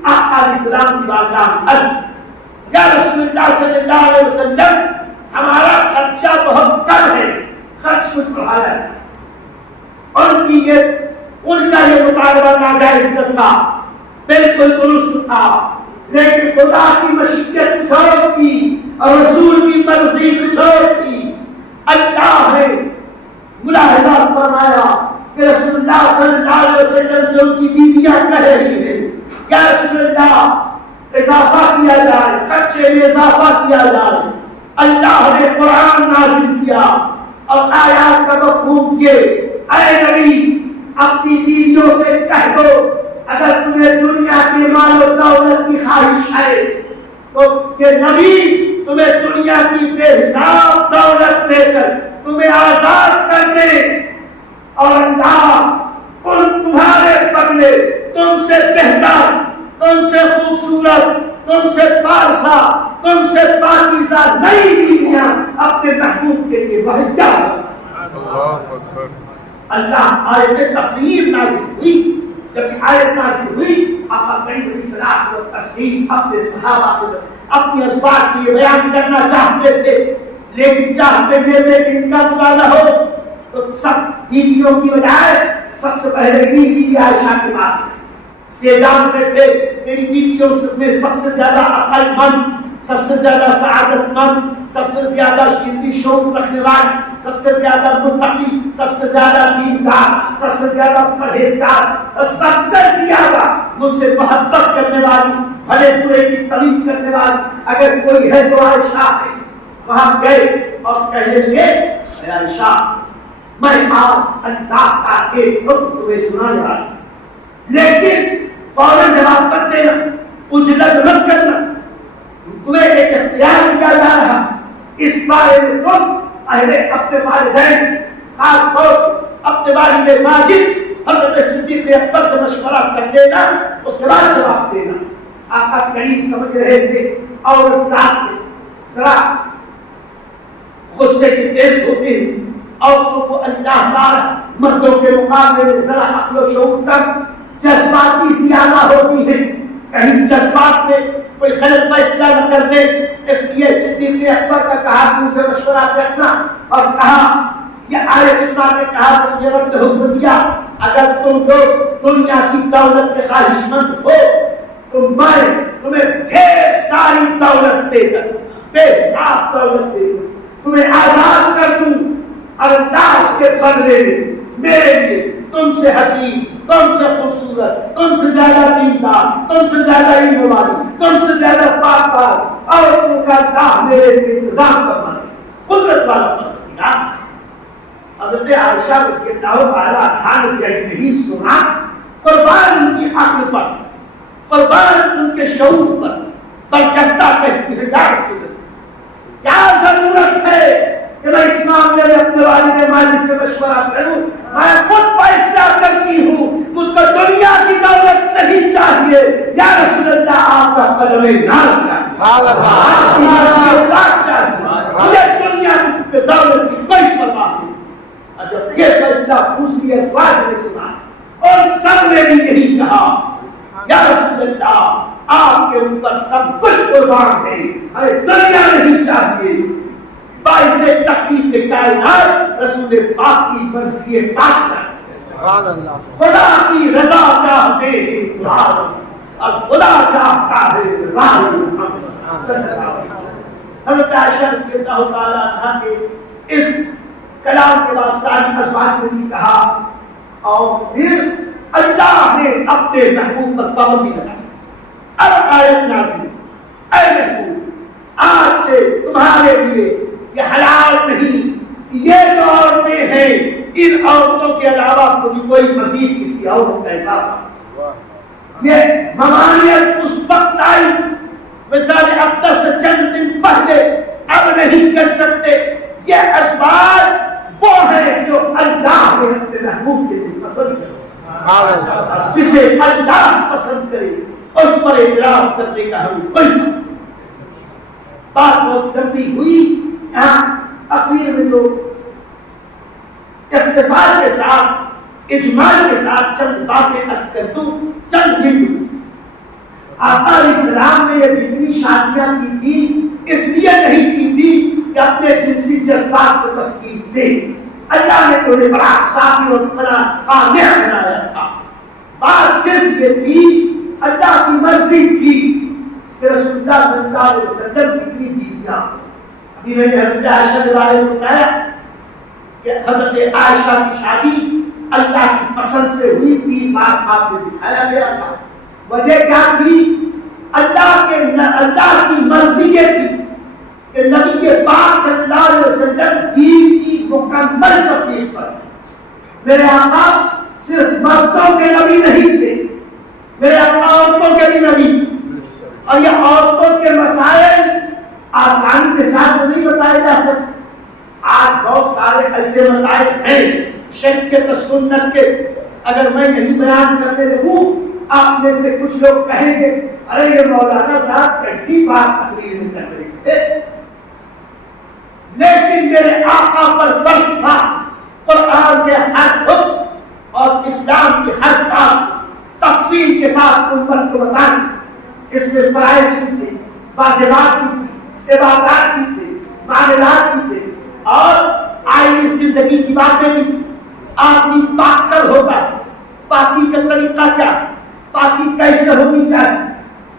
آقا علیہ السلام کی بارگاہ میں عرض، یا رسول اللہ صلی اللہ علیہ وسلم ہمارا خرچہ بہت کم ہے، خرچ کچھ بڑھایا ہے، ان کا یہ مطالبہ ناجائز نہ تھا، بالکل درست تھا، لیکن خدا کی مشیت کچھ اور تھی اور رسول کی مرضی کچھ اور تھی۔ اللہ نے ملاحظہ فرمایا کہ رسول اللہ صلی اللہ علیہ وسلم سے ان کی بیویاں کہہ رہی ہیں یا رسول اللہ اضافہ کیا جائے، خرچے میں اضافہ کیا جائے، اللہ نے قرآن نازل کیا اور آیات کا مفہوم یہ، اے نبی اپنی بیویوں سے کہہ دو اگر تمہیں دنیا کے مال و دولت کی خواہش ہے تو کہ نبی تمہیں دنیا کی بے حساب دولت دے کر تمہیں آزاد کر دے، اور اللہ ان تمہارے بدلے تم سے بہتر، تم سے خوبصورت، تم سے پارسا، تم سے پاکیزہ نئی بیویاں اپنے محبوب کے لیے مہیا۔ اللہ آیت تقریر نازل ہوئی، جب آیت نازل ہوئی آقا کریم علیہ الصلوۃ والتسلیم اپنے صحابہ سے اپنی ازواج سے یہ بیان کرنا چاہتے تھے، لیکن چاہتے تھے کہ ان کا برا نہ ہو، تو سب بیویوں کی بجائے سب سے پہلے بیوی عائشہ کے پاس اس لیے جانتے تھے میری بیویوں میں سب سے زیادہ عقل مند، سب سے زیادہ سعادت مند، سب سے زیادہ علمی شعور رکھنے والی، سب سے زیادہ متقی، سب سے زیادہ دیندار، سب سے زیادہ پرہیزگار، اور سب سے زیادہ مجھ سے محبت کرنے والی، بھلے برے کی تمیز کرنے والی اگر کوئی ہے تو عائشہ ہے۔ وہاں گئے اور کہنے لگے اے عائشہ میں آج اللہ کا ایک حکم تمہیں سنانے والا ہوں، لیکن فوراً جواب مت دینا، اجلت مت کرنا، تمہیں ایک اختیار دیا جا رہا، اس بارے میں تم پہلے اپنے والدین سے، خاص طور سے اپنے والد ماجد حضرت صدیق اکبر سے مشورہ کر لینا، اس کے بعد جواب دینا۔ آقا کریم سمجھ رہے تھے اور ساتھ میں ذرا غصے کی تیز ہوتے ہیں، عورتوں کو اللہ تعالیٰ مردوں کے مقابلے میں ذرا عقل و شعور تک جذباتی زیادہ ہوتی ہے، کہیں جذبات میں کوئی غلط فیصلہ نہ کر دے، اس لیے صدیق اکبر کا کہا کہ اسے مشورہ کرنا، اور کہا یہ آیت سنا کے کہا کہ مجھے رب نے حکم دیا اگر تم لوگ دنیا کی دولت کے خواہش مند ہو تو میں تمہیں ڈھیر ساری دولت دے کر، بے حساب دولت دے کر تمہیں آزاد کر دوں، اور اللہ اس کے بدلے میرے لیے تم سے حسین، تم سے خوبصورت، تم سے زیادہ دیندار، تم سے زیادہ علم والی، تم سے زیادہ پاک پاک اور تم کا اللہ میرے لیے انتظام کرنا قدرت والا پروردگار۔ حضرت عائشہ رضی اللہ عنہا نے جیسے ہی سنا قربان ان کی عقل پر، قربان ان کے شعور پر برجستہ کہتی ہے یا رسول اللہ کیا ضرورت ہے کہ میں اس معاملے میں اپنے والد ماجد سے مشورہ کروں؟ میں خود فیصلہ کرتی ہوں، مجھ کو دنیا کی دولت نہیں چاہیے۔ یا رسول اللہ آپ کا قدم ناز چاہیے، مجھے دنیا کی دولت کی کوئی پرواہ نہیں۔ اور جب یہ فیصلہ دوسری ازواج نے سنا اور سب نے بھی یہی کہا یا رسول اللہ آپ کے اوپر سب کچھ قربان ہے، ہمیں دنیا نہیں چاہیے۔ باعث تخلیق کائنات رسول پاک کی مرضی پاک ہے، خدا کی رضا چاہتے ہیں اور خدا چاہتا ہے رضا محمد صلی اللہ علیہ وسلم۔ حضرت عائشہ رضی اللہ تعالیٰ عنہا کے اس کلام کے بعد ساری ازواج نے بھی کہا اور پھر اللہ نے اپنے محبوب پر پابندی لگائی۔ اب آیت نازل، اے محبوب آج سے تمہارے لیے یہ حلال نہیں، یہ جو عورتیں ہیں ان عورتوں کے علاوہ کوئی مزید کسی عورت کا اضافہ، یہ ممانعت اس وقت آئی مثال اقدس سے چند دن پہلے، اب نہیں کر سکتے۔ یہ ازواج وہ ہیں جو اللہ نے اپنے محبوب کے لیے پسند کرے، جسے اللہ پسند کرے اس پر اعتراض کرنے کا ہمیں کوئی بات بہت لمبی ہوئی۔ اخیر میں تو اختصار کے ساتھ اجمال کے ساتھ چند باتیں عرض کر دوں، چند منٹ۔ آقا علیہ السلام نے یہ جتنی شادیاں کی تھی اس لیے نہیں کی تھی کہ اپنے جنسی جذبات کو تسکین دے، اللہ نے انہیں بڑا صابر اور بڑا قانع بنایا تھا۔ بات صرف یہ تھی اللہ کی مرضی تھی کہ رسول اللہ صلی اللہ علیہ وسلم کی اتنی بیویاں۔ ابھی میں نے حضرت عائشہ کے بارے میں بتایا کہ حضرت عائشہ کی شادی اللہ کی پسند سے ہوئی، 3 بار آپ نے دکھایا گیا تھا۔ وجہ کیا تھی؟ اللہ کی مرضی یہ تھی کہ نبی پاک صلی اللہ علیہ وسلم دین کی مکمل تبلیغ پر۔ میرے آقا صرف مردوں کے نبی نہیں تھے، میرے آقا عورتوں کے بھی نبی تھے، اور یہ عورتوں کے مسائل آسانی کے ساتھ نہیں بتائے جا سکتے۔ آج بہت سارے ایسے مسائل ہیں شریعت و سنت کے، اگر میں یہی بیان کرنے لگوں آپ میں سے کچھ لوگ کہیں گے ارے یہ مولانا صاحب کیسی بات تقریر میں کر رہے تھے، لیکن میرے آقا پر بس تھا قرآن کے ہر حکم اور اسلام کی ہر بات تفصیل کے ساتھ امت کو بتانا۔ اس میں فرائض بھی تھے، واجبات بھی تھے، عبادات بھی تھے، معاملات بھی تھے، اور آئینی زندگی کی باتیں بھی تھیں۔ آدمی پاک کر ہوگا، پاکی کا طریقہ کیا، پاکی کیسے ہونی چاہیے،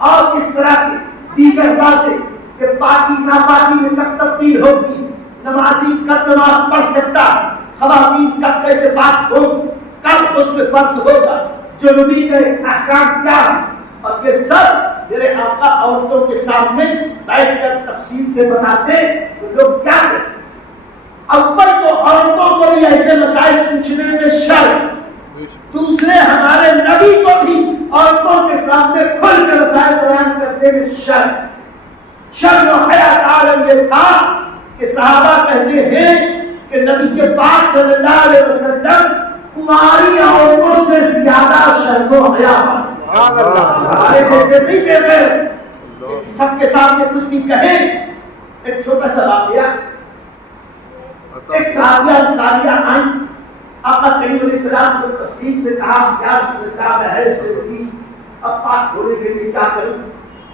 اور اس طرح کی دیگر باتیں کہ پاکی ناپاکی میں کب تبدیل ہوگی، نمازی کب نماز پڑھ سکتا، خواتین کب کیسے پاک ہو، کب اس میں فرض ہوگا، جنوبی کے احکام کیا ہے، اور یہ سب میرے آقا عورتوں کے سامنے بیٹھ کر تفصیل سے بتاتے تو لوگ کیا کرتے۔ اول تو عورتوں کو بھی ایسے مسائل پوچھنے میں شرم، دوسرے ہمارے نبی کو بھی عورتوں کے سامنے کھل کر مسائل بیان کرنے میں شرم و حیا کا عالم یہ تھا کہ صحابہ کہتے ہیں کہ نبی کے پاک صلی اللہ علیہ وسلم کماری عورتوں سے زیادہ شرم و حیا جیسے نہیں کہتے سب کے سامنے کچھ بھی کہیں۔ ایک چھوٹا سا واقعہ، ایک صحابیہ انصاریہ آئیں، آقا کریم علیہ السلام کو تسلیم سے کہا یا رسول اللہ میں ہے سے ہوئی، اب پاک ہونے کے لیے کیا کروں؟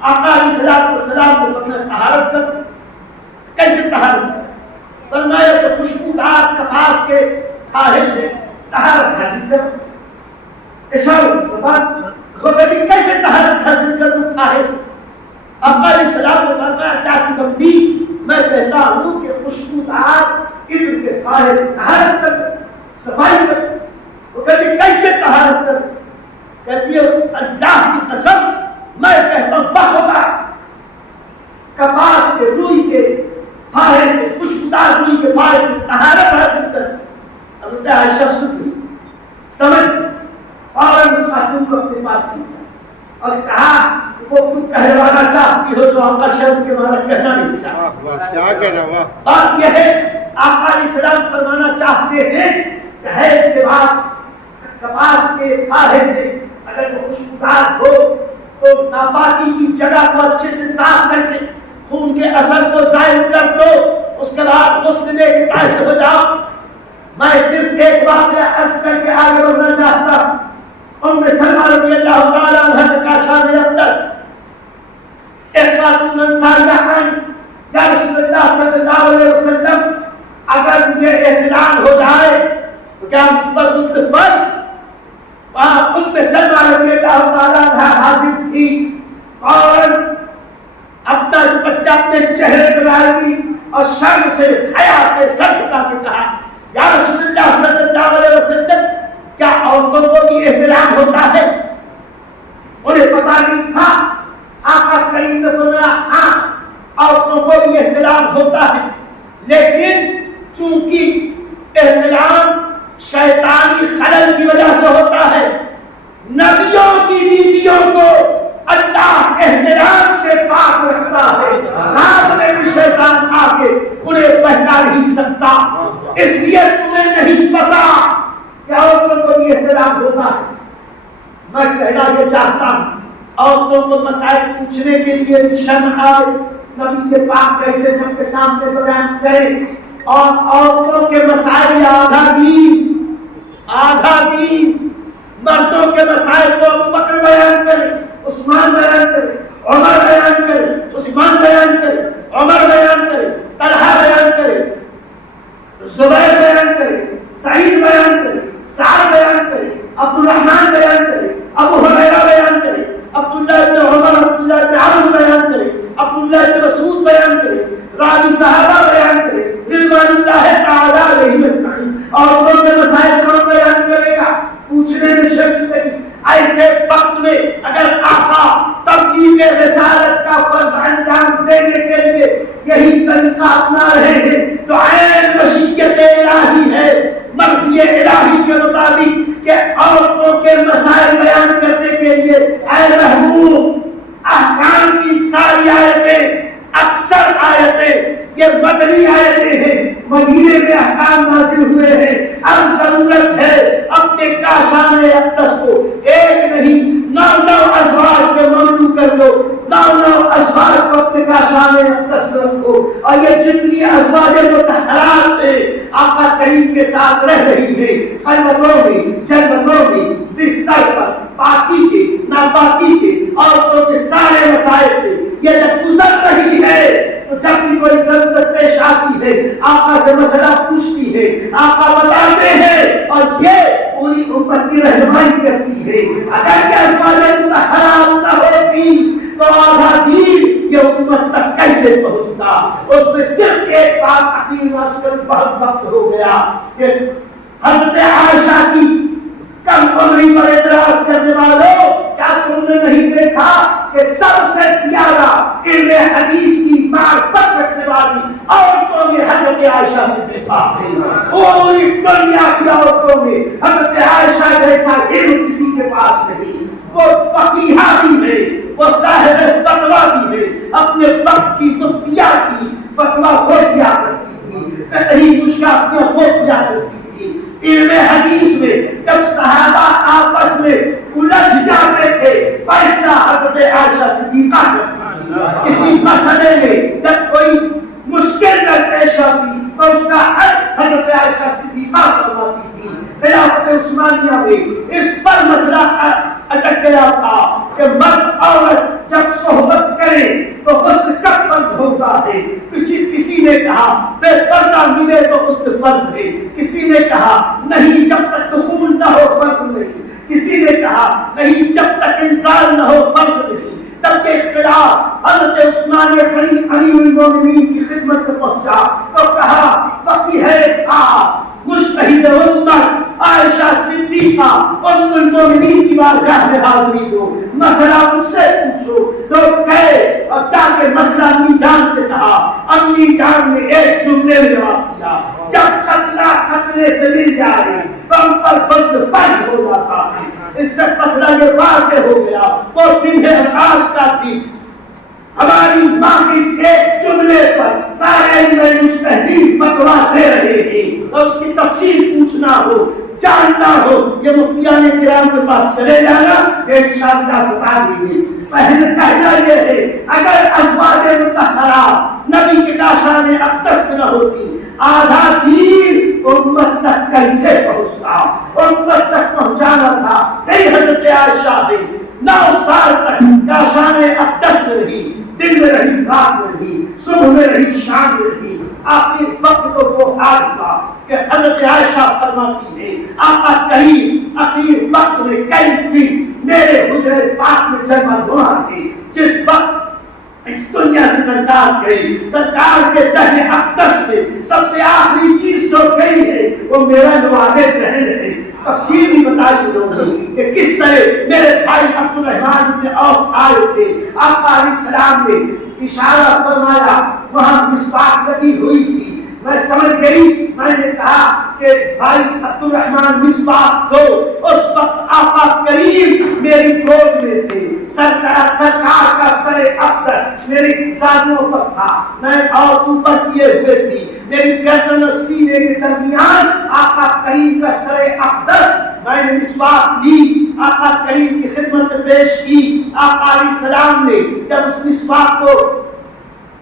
آقا علیہ السلام نے فرمایا طہارت کر۔ کیسے طہارت؟ فرمایا کہ خوشبودار کپاس کے پھاہے سے طہارت حاصل کر۔ اشارہ زبان خودی کیسے طہارت حاصل کر دوں پھاہے سے؟ آقا علیہ السلام نے فرمایا کیا کی بندی میں کہتا ہوں کہ خوشبودار علم کے پھاہے سے طہارت کر، صفائی کر۔ وہ کہتی کیسے طہارت کر؟ کہتی ہے اللہ کی قسم میں کہتا ہوں بخدا کپاس کے روئی کے پھاہے سے، خوشبودار روئی کے پھاہے سے طہارت حاصل کر۔ حضرت عائشہ سن گئی، سمجھ گئی، اور اس خاتون کو اپنے پاس کھینچا۔ اور کہا وہ تم کہلوانا چاہتی ہو تو آقا شرم کے مارا کہنا نہیں چاہتا. کیا کہنا ہوا؟ بات یہ ہے آقا علیہ السلام فرمانا چاہتے ہیں کہ حیض کے بعد کپاس کے پھاڑے سے اگر وہ خوشبودار ہو تو ناپاکی کی جگہ کو اچھے سے صاف کر کے خون کے اثر کو ظاہر کر دو, اس کے بعد غسل لے کے طاہر ہو جاؤ. میں صرف ایک واقعہ عرض کر کے آگے بڑھنا چاہتا ہوں. ام سلمہ رضی اللہ تعالیٰ عنہ کا شان اقدس ایک خاتون انصاریہ آئی, یا رسول اللہ صلی اللہ علیہ وسلم اگر مجھے احتلام ہو جائے تو کیا مجھ پر غسل فرض؟ وہاں ام سلمہ رضی اللہ تعالیٰ عنہ حاضر تھی اور اپنا دوپٹہ اپنے چہرے پر ڈالی اور شرم سے حیا سے سر جھکا کے کہا یا رسول اللہ صلی اللہ علیہ وسلم کیا عورتوں کو بھی احترام ہوتا ہے؟ انہیں پتا نہیں تھا. آقا کریم نے فرمایا ہاں عورتوں کو بھی احترام ہوتا ہے, لیکن چونکہ احترام شیطانی خلل کی وجہ سے ہوتا ہے. نبیوں کی بیویوں کو اللہ احترام سے پاک رکھتا ہے. رات میں بھی شیطان آ کے انہیں بہکا نہیں سکتا. اس لیے تمہیں نہیں پتا کہ عورتوں کو بھی احترام ہوتا ہے. میں کہنا یہ چاہتا ہوں عورتوں کو مسائل پوچھنے کے لیے بھی شرم آئے. نبی کے پاک کیسے سب کے سامنے بیان کریں, اور عورتوں کے مسائل آدھا دین مردوں کے مسائل کو ابو بکر بیان کرے, عثمان بیان کرے, عمر بیان کرے, عثمان بیان کرے, عمر بیان کرے, طلحہ بیان کرے, زبیر بیان کرے, سعید بیان کرے, سعد بیان کرے, عبد الرحمن بیان کرے, ابو ہریرہ بیان کرے, عبداللہ بن عمر, عبداللہ بن عمرو بیان کرے, عبداللہ بن مسعود بیان کرے, راوی صحابہ بیان کرے, رضوان اللہ تعالی علیہم اجمعین. عورتوں کے مسائل کون بیان کرے گا؟ پوچھنے میں شرم نہیں. ایسے وقت میں اگر آقا تبلیغ رسالت کا فرض انجام دینے کے لیے یہی طریقہ اپنا رہے ہیں تو عین مشیت الہی ہے, مرضی الہی کے مطابق کہ عورتوں کے مسائل بیان کرنے کے لیے اے محبوب احکام کی ساری آیتیں, اکثر آیتیں یہ مدنی آیتیں ہیں, مدینے میں احکام نازل ہوئے ہیں. اب ضرورت ہے اپنے کاشان اقدس کو ایک نہیں 9 ازواج سے مملو کر لو, 9 ازواج کو اپنے کاشان اقدس میں رکھو. اور یہ جتنی ازواج مطہرات ہیں آقا کریم کے ساتھ رہ رہی ہے, خلوتوں میں, جنتوں میں, بستر پر, پاکی کے ناپاکی کے عورتوں کے سارے مسائل سے یہ جب گزر رہی ہے تو جب بھی کوئی ضرورت پیش آتی ہے آقا سے مسئلہ پوچھتی ہے, آقا بتاتے ہیں اور یہ پوری امت کی رہنمائی کرتی ہے. اگر کہ ازواج مطہرات نہ ہوتی تو آدھا دین یہ امت تک کیسے پہنچتا؟ اس میں صرف ایک بات عقیم آسکر بہت وقت ہو گیا کہ حضرت عائشہ کی کم عمری پر اعتراض کرنے والوں, کیا تم نے نہیں دیکھا کہ سب سے زیادہ علم حدیث کی معرفت رکھنے والی عورتوں میں حضرت عائشہ صدیقہ ہے. پوری دنیا کی عورتوں میں حضرت عائشہ جیسا علم کسی کے پاس نہیں. وہ فقیہہ بھی ہے, وہ صاحب فتویٰ بھی ہے, اپنے وقت کی مفتیہ کی فتویٰ وہ دیا کرتی تھی, فقہی مشکلات وہ دیا کرتی تھی. علم حدیث میں جب صحابہ آپس میں الجھ جاتے تھے فیصلہ حضرت عائشہ صدیقہ کرتی تھی. کسی مسئلے میں جب کوئی مشکل در پیش آتی تو اس کا حل حضرت عائشہ صدیقہ فرماتی تھی. خلافت عثمانیہ میں اس پر مسئلہ اٹک گیا تھا کہ مرد عورت جب صحبت کرے تو غسل کب فرض ہوتا ہے. کسی نے کہا بے پردہ ملے تو غسل فرض ہے, کسی نے کہا نہیں جب تک دخول نہ ہو فرض نہیں, کسی نے کہا نہیں جب تک انسان نہ ہو فرض نہیں. تب کے اختلاف حضرت عثمان غنی امیر المومنین کی خدمت میں پہنچا تو کہا فقیہ خاص مجتہد امت عائشہ صدیقہ ام المومنین کی بارگاہ میں حاضری دو, مسئلہ مجھ سے پوچھو. تو گئے اور جا کے مسئلہ امی جان سے کہا. امی جان نے ایک جملے میں جواب دیا, جب خطرہ خطرے سے مل جائے تو ہم پر فضل فرض ہو جاتا ہے. اس سے مسئلہ یہ واضح ہو گیا وہ دن ہے عکاس کا دن. ہماری ماں اس ایک جملے پر سارے مجتہدین فتویٰ دے رہے ہیں اور اس کی تفصیل پوچھنا ہو جاننا ہو یہ مفتیان کرام کے پاس چلے جانا کہ انشاءاللہ بتا دیں گے. پہلے کہنا یہ ہے اگر ازواج مطہرات نبی کے کاشان اقدس نہ ہوتی آدھا دین امت تک کیسے پہنچتا امت تک پہنچانا تھا. کئی حضرت عائشہ ہے 9 سال تک کاشان اقدس میں رہی دن میں رہی رات میں رہی صبح میں رہی شام میں رہی. آخر وقت تو وہ حال تھا کہ حضرت عائشہ فرماتی ہے آقا کریم آخر وقت میں کئی دن میرے حجرے پاک میں جمع ہوا تھے جس وقت اس دنیا سے سرکار گئی. سرکار کے دہن اقدس میں سب سے آخری چیز جو گئی ہے وہ میرا لباب دہن ہے. تفصیل بھی بتائی ہوگی کہ کس طرح میرے بھائی عبد الرحمن بن عوف آئے تھے. آقا علیہ السلام نے اشارہ فرمایا وہاں مسواک لگی ہوئی تھی. میں سمجھ گئی میں نے کہا کہ بھائی عبد الرحمن مسواک دو. اس وقت آقا کریم میری گود میں تھے. سرکار کا سر اقدس میری دانتوں پر تھا. میں اور اوپر کیے ہوئے تھی. میری گردن اور سینے کے درمیان آقا کریم کا سر اقدس. میں نے مسواک لی آقا کریم کی خدمت میں پیش کی. آقا علیہ السلام نے جب اس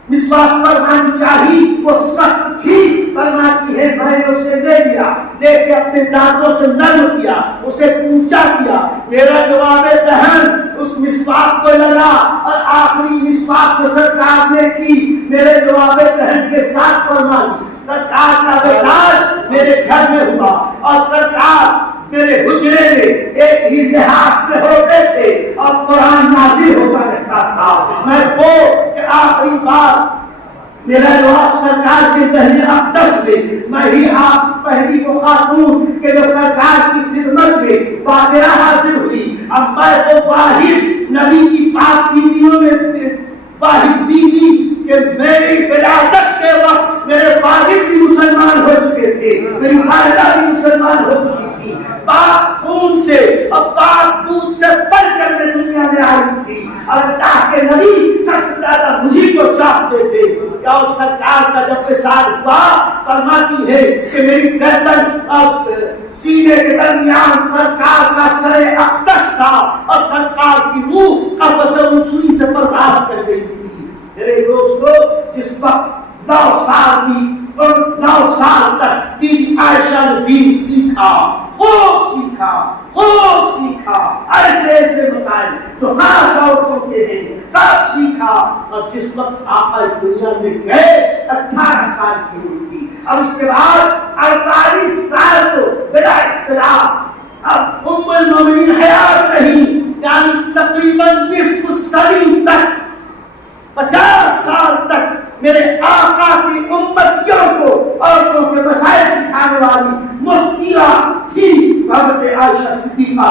مسواک فرمانی چاہی وہ سخت تھی. فرماتی ہے میں نے اسے لے لیا لے کے اپنے دانتوں سے نرم کیا اسے پونچا کیا. میرا جواب دہن اس مسواک کو لگا اور آخری مسواک جو سرکار نے کی میرے جواب دہن کے ساتھ فرما لی. سرکار کا وصال میرے گھر میں ہوا اور سرکار میرے حجرے میں ایک ہی لحاظ میں ہوتے تھے اور قرآن نازل ہوتا رہتا تھا. میں وہ کہ آخری بار میرا جواب سرکار کے دہن اقدس میں ہی آپ پہلی وہ خاتون کہ جو سرکار کی خدمت میں باقرہ حاصل ہوئی. اب میں وہ واحد نبی کی پاک بیویوں میں واحد بیوی کہ میری ولادت کے وقت میرے والد بھی مسلمان ہو چکے تھے میری والدہ بھی مسلمان ہو چکی تھی. پاک خون سے اور پاک دودھ سے پل کر کے دنیا میں آئی تھی اور اللہ کے نبی سب سے زیادہ مجھے کو چاہتے تھے. اور سرکار کا جب وصال ہوا فرماتی ہے کہ میری گردن اور سینے کے درمیان سرکار کا سر اقدس تھا اور سرکار کی روح قبض رسولی سے پرواز کر گئی تھی. میرے دوستو جس وقت 9 سال کی اور 9 سال تک بی بی عائشہ نے دین سیکھا خوب سیکھا ایسے مسائل جو خاص عورتوں کے ہیں سب سیکھا. اور جس وقت آقا اس دنیا سے گئے 18 سال کی ہوئی تھی. اب اس کے بعد 48 سال تو بلا اختلاف اب ام المومنین حیات نہیں یعنی تقریباً نصف صدی تک 50 سال تک میرے آقا کی امتیوں کو عورتوں کے مسائل سکھانے والی مفتیہ تھی حضرت عائشہ صدیقہ.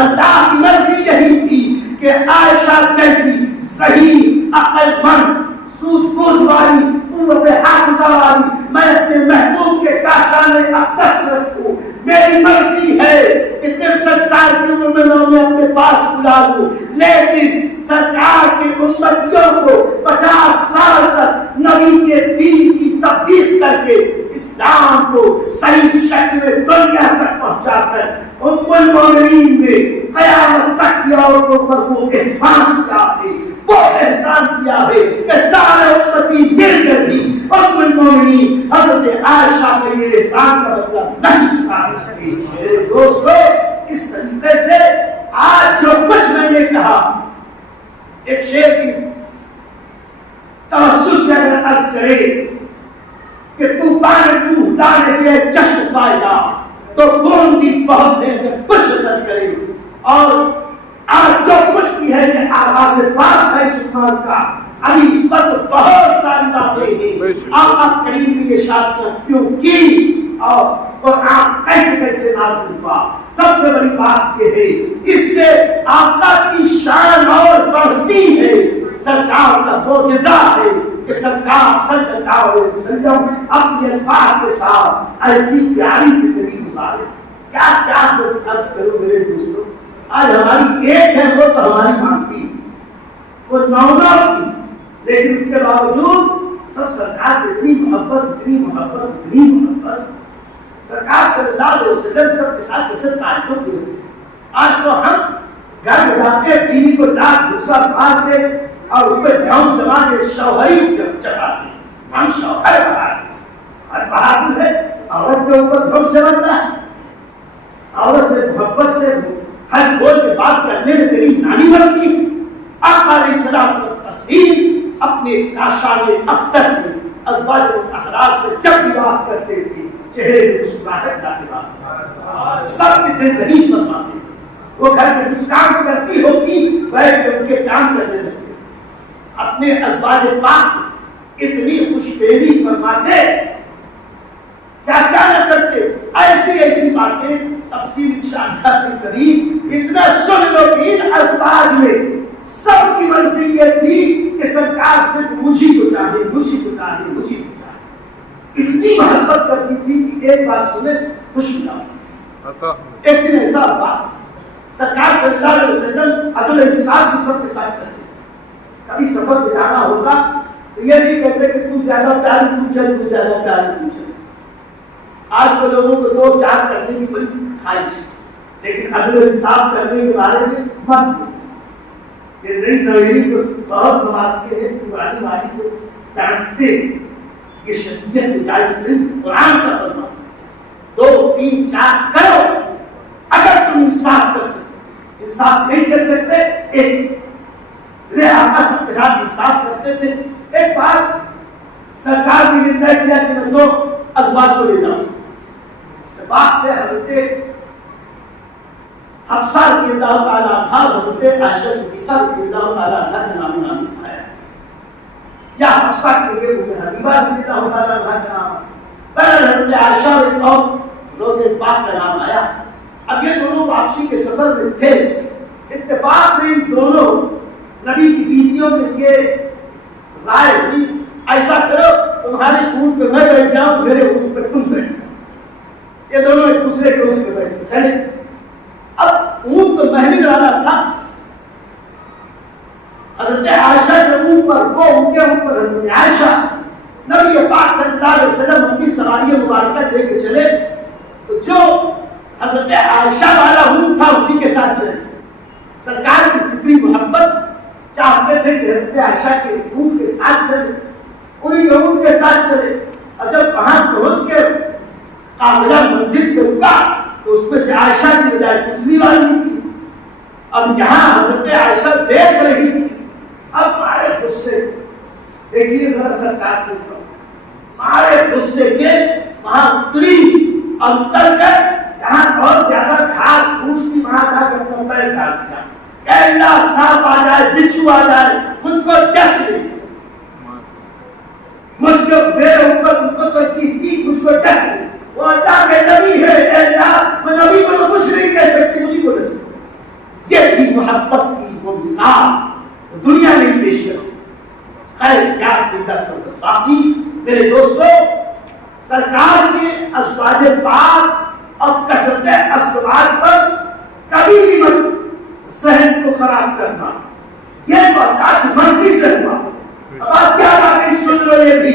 اللہ کی مرضی یہی تھی کہ عائشہ جیسی صحیح عقل مند سوجھ بوجھ والی قوت حافظہ والی میں اپنے محبوب کے کاشان اقدس میں رکھوں. میری مرضی ہے کہ 63 سال کی عمر میں انہیں اپنے پاس بلا لوں لیکن سرکار کی امتیوں کو 50 سال تک نبی کے دین کی تبلیغ کر کے اسلام کو صحیح شکل میں دنیا تک پہنچا کر ام المومنین نے قیامت تک کی عورتوں پر وہ احسان کیا ہے وہ احسان کیا ہے کہ سارے امتی مل کر بھی ام المومنین حضرت عائشہ کا یہ احسان کا مطلب نہیں چکا سکتے. میرے دوستو اس طریقے سے آج جو کچھ میں نے کہا ایک شعر کی توسط سے اگر عرض کرے کہ طوفان دانے سے چشم فائدہ تو کون بھی بہت ہے کہ کچھ اثر کرے. اور آج جو کچھ بھی ہے یہ آغاز پاک ہے سبحان کا. ابھی اس پر تو بہت ساری باتیں ہیں. آقا کریم نے یہ شادیاں کیوں کی اور آپ کیسے نازل ہوا. سب سے بڑی بات یہ ہے اس سے آقا کی شان اور بڑھتی ہے. سرکار کا معجزہ ہے کہ سرکار صلی اللہ علیہ وسلم اپنے ازواج کے ساتھ ایسی پیاری سے زندگی گزارے. کیا عرض کروں میرے دوستوں آج ہماری ایک ہے وہ تو ہماری مانگتی، وہ 9 تھی، لیکن اس کے باوجود سب سرکار سے اتنی محبت اتنی محبت اتنی محبت، سرکار صلی اللہ علیہ وسلم سب کے ساتھ کیسے تعلق ہوئے۔ آج تو ہم گھر میں جاتے بیوی کو لاکھ بھوسا مار کے اور اس پہ جاؤں سما کے شوہری چڑھاتے، ہم شوہر بناتے، اور بہادر ہے عورت کے اوپر دھوس سے بنتا ہے، عورت سے محبت سے ہنس بول کے بات کرنے میں تیری نانی بنتی ہے۔ آقا علیہ السلام کو تسلیم اپنے شان اقدس میں ازواج الاحرار سے جب بھی بات کرتے تھے چہرے پہ مسکراہٹ لاتے بات، سب کے دل نہیں فرماتے تھے۔ وہ گھر میں کچھ کام کرتی ہوگی بیٹھ کے ان کے کام کرنے لگتے، اپنے ازواج پاک سے اتنی خوشبیری فرماتے، کیا کیا نہ کرتے، ایسی ایسی باتیں تفصیل انشاءاللہ کے قریب اتنا سن لو کہ ان ازواج میں سب کی مرضی یہ تھی کہ سرکار صرف مجھے کو چاہے، مجھے کو چاہے، مجھے کو چاہے، اتنی محبت کرتی تھی کہ ایک بات سنے خوشی نہ۔ ایک دن ایسا بات سرکار صلی اللہ علیہ وسلم عدل انصاف بھی سب کے ساتھ کرتے، کبھی سفر پہ جانا ہوگا تو یہ نہیں کہتے کہ تو زیادہ پیار تو چل، تو زیادہ پیار تو چل۔ آج تو لوگوں کو 2-4 کرنے کی بڑی خواہش، لیکن عدل انصاف کرنے کے بارے میں مت یہ نئی نویری کو بہت نماز کے ہیں، پرانی والی کو ڈانٹتے، یہ شریعت میں جائز نہیں، قرآن کا فرمان 2-3-4 کرو اگر تم انصاف کر سکتے، انصاف نہیں کر سکتے ایک آقا سب کے ساتھ انصاف کرتے تھے۔ ایک بار سرکار نے یہ طے کیا کہ میں 2 ازواج کو لے جاؤں، بات سے حضرت حفصہ رضی اللہ تعالیٰ عنہ، حضرت عائشہ صدیقہ رضی اللہ تعالیٰ عنہ کا نام نامی آیا، یا حفصہ کے لیے حبیبہ رضی اللہ تعالیٰ عنہ کا نام، پہلے حضرت عائشہ اور زوج پاک کا نام آیا۔ اب یہ دونوں واپسی کے سفر میں تھے، اتفاق سے ان دونوں نبی کی بیویوں کے لیے رائے ہوئی، ایسا کرو تمہارے اونٹ پہ میں بیٹھ جاؤں، میرے اونٹ پہ تم بیٹھ جاؤ۔ یہ دونوں ایک دوسرے کے اونٹ پہ بیٹھ چلے۔ اب اونٹ تو مہنگی والا تھا، حضرت عائشہ کے اونٹ پر، وہ ان کے اونٹ پر حضرت عائشہ، نبی پاک صلی اللہ علیہ وسلم اپنی سواری مبارکہ دے کے چلے تو جو حضرت عائشہ والا اونٹ تھا اسی کے ساتھ چلے۔ سرکار کی فطری محبت چاہتے تھے کہ حضرت عائشہ کے اونٹ کے ساتھ چلے، انہیں کے اونٹ کے ساتھ چلے، اور جب وہاں پہنچ کے قافلہ منزل پہ رکا تو اس میں سے عائشہ کی بجائے دوسری والی تھی۔ اب یہاں حضرت عائشہ دیکھ رہی تھی، اب مارے غصے، دیکھیے ذرا سرکار سے مارے غصے کے وہاں اتری اور اتر کر جہاں بہت زیادہ گھاس پھوس تھی وہاں جا کر اپنا پیر ڈال دیا کہ اللہ سانپ آ جائے، بچھو آ جائے، مجھ کو ڈس دے، مجھ کو میرے اوپر مجھ کو کوئی چیز کی، مجھ کو ڈس دے، وہ اللہ کے نبی ہے، اے اللہ میں نبی کو تو کچھ نہیں کہہ سکتی، مجھے کو ڈس دے۔ یہ تھی محبت کی وہ مثال دنیا میں پیش کر سکتی۔ خیر کیا زندہ صورت باقی میرے دوستو، سرکار کے ازواج پاک اور کثرت ازواج پر کبھی بھی مت ذہن کو خراب کرنا، یہ تو اللہ کی مرضی سے ہوا۔ اب کیا باقی سن لو، یہ بھی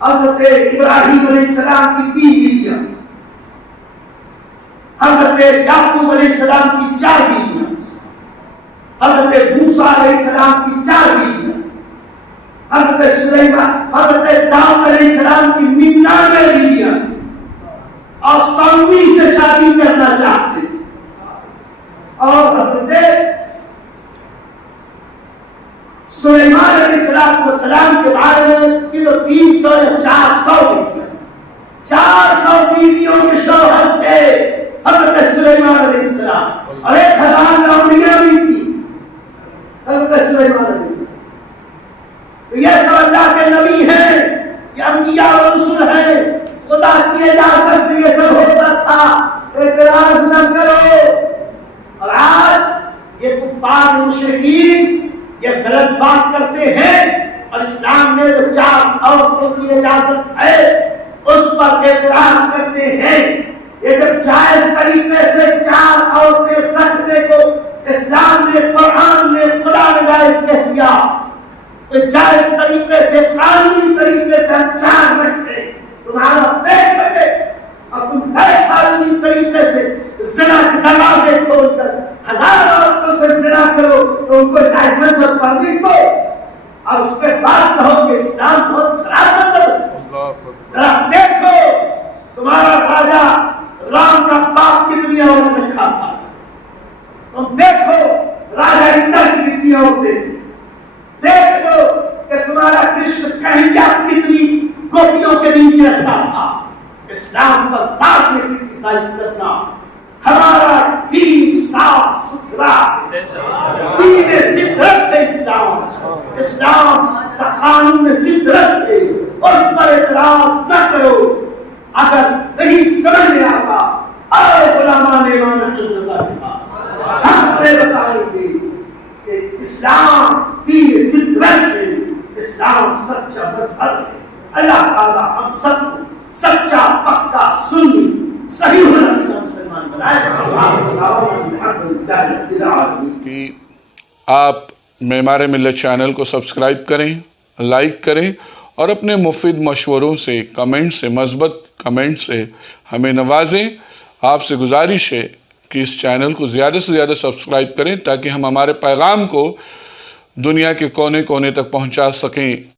حضرت ابراہیم علیہ السلام کی 3 بیویاں، حضرت یعقوب علیہ السلام کی 4 بیویاں، حضرت موسیٰ علیہ السلام کی 4 بیویاں، حضرت سلیمان، حضرت داؤد علیہ السلام کی 99 بیویاں، اور 100ویں سے شادی کرنا چاہتے، اور حضرت سلیمان علیہ السلام کے بارے میں کہ تو 300 یا 400 بیویاں، 400 بیویوں کے شوہر تھے حضرت سلیمان علیہ السلام، اور 1000 نوریاں بھی تھی حضرت سلیمان علیہ السلام۔ تو یہ سب اللہ کے نبی ہیں، یہ انبیاء و رسول ہیں، خدا کی اجازت سے یہ سب ہوتا تھا، اعتراض نہ کرو۔ اور آج یہ کفار مشرکین یہ غلط بات کرتے ہیں، اور اسلام میں جو 4 عورتوں کی اجازت ہے اس پر اعتراض کرتے ہیں۔ یہ جب جائز طریقے سے 4 عورتیں رکھنے کو اسلام نے، قرآن نے، خدا نے جائز کہہ دیا، کہ جائز طریقے سے، قانونی طریقے سے ہم 4 رکھیں، تمہارا پیٹ لگے، اور تم غیر قانونی طریقے سے زنا کے دروازے کھول کر 1000 عورتوں سے زنا کرو تو ان کو لائسنس اور پرمٹ دو، اور اس کے بعد کہو کہ اسلام بہت خراب مذہب ہے۔ ذرا دیکھو تمہارا راجا رام کا باپ کتنی عورت رکھا تھا، تم دیکھو راجا اندر کی کتنی عورتیں تھی، دیکھ لو کہ تمہارا کرشن کنہیا کتنی گوپیوں کے بیچ رکھتا تھا۔ اسلام پر بعد میں کرٹیسائز کرنا، ہمارا دین صاف ستھرا، دین فطرت ہے اسلام، اسلام کا قانون فطرت ہے، اس پر اعتراض نہ کرو۔ اگر نہیں سمجھ میں آتا آئے غلامان امام احمد رضا کے پاس، ہم نے بتائیں گے کہ اسلام دین فطرت ہے، اسلام سچا مذہب ہے۔ اللہ تعالیٰ ہم سب کو سچا پکا سنی صحیح ہونا کی مسلمان بنائے۔ کہ آپ معمار ملت چینل کو سبسکرائب کریں، لائک کریں، اور اپنے مفید مشوروں سے، کمنٹ سے، مثبت کمنٹ سے ہمیں نوازیں۔ آپ سے گزارش ہے کہ اس چینل کو زیادہ سے زیادہ سبسکرائب کریں تاکہ ہم ہمارے پیغام کو دنیا کے کونے کونے تک پہنچا سکیں۔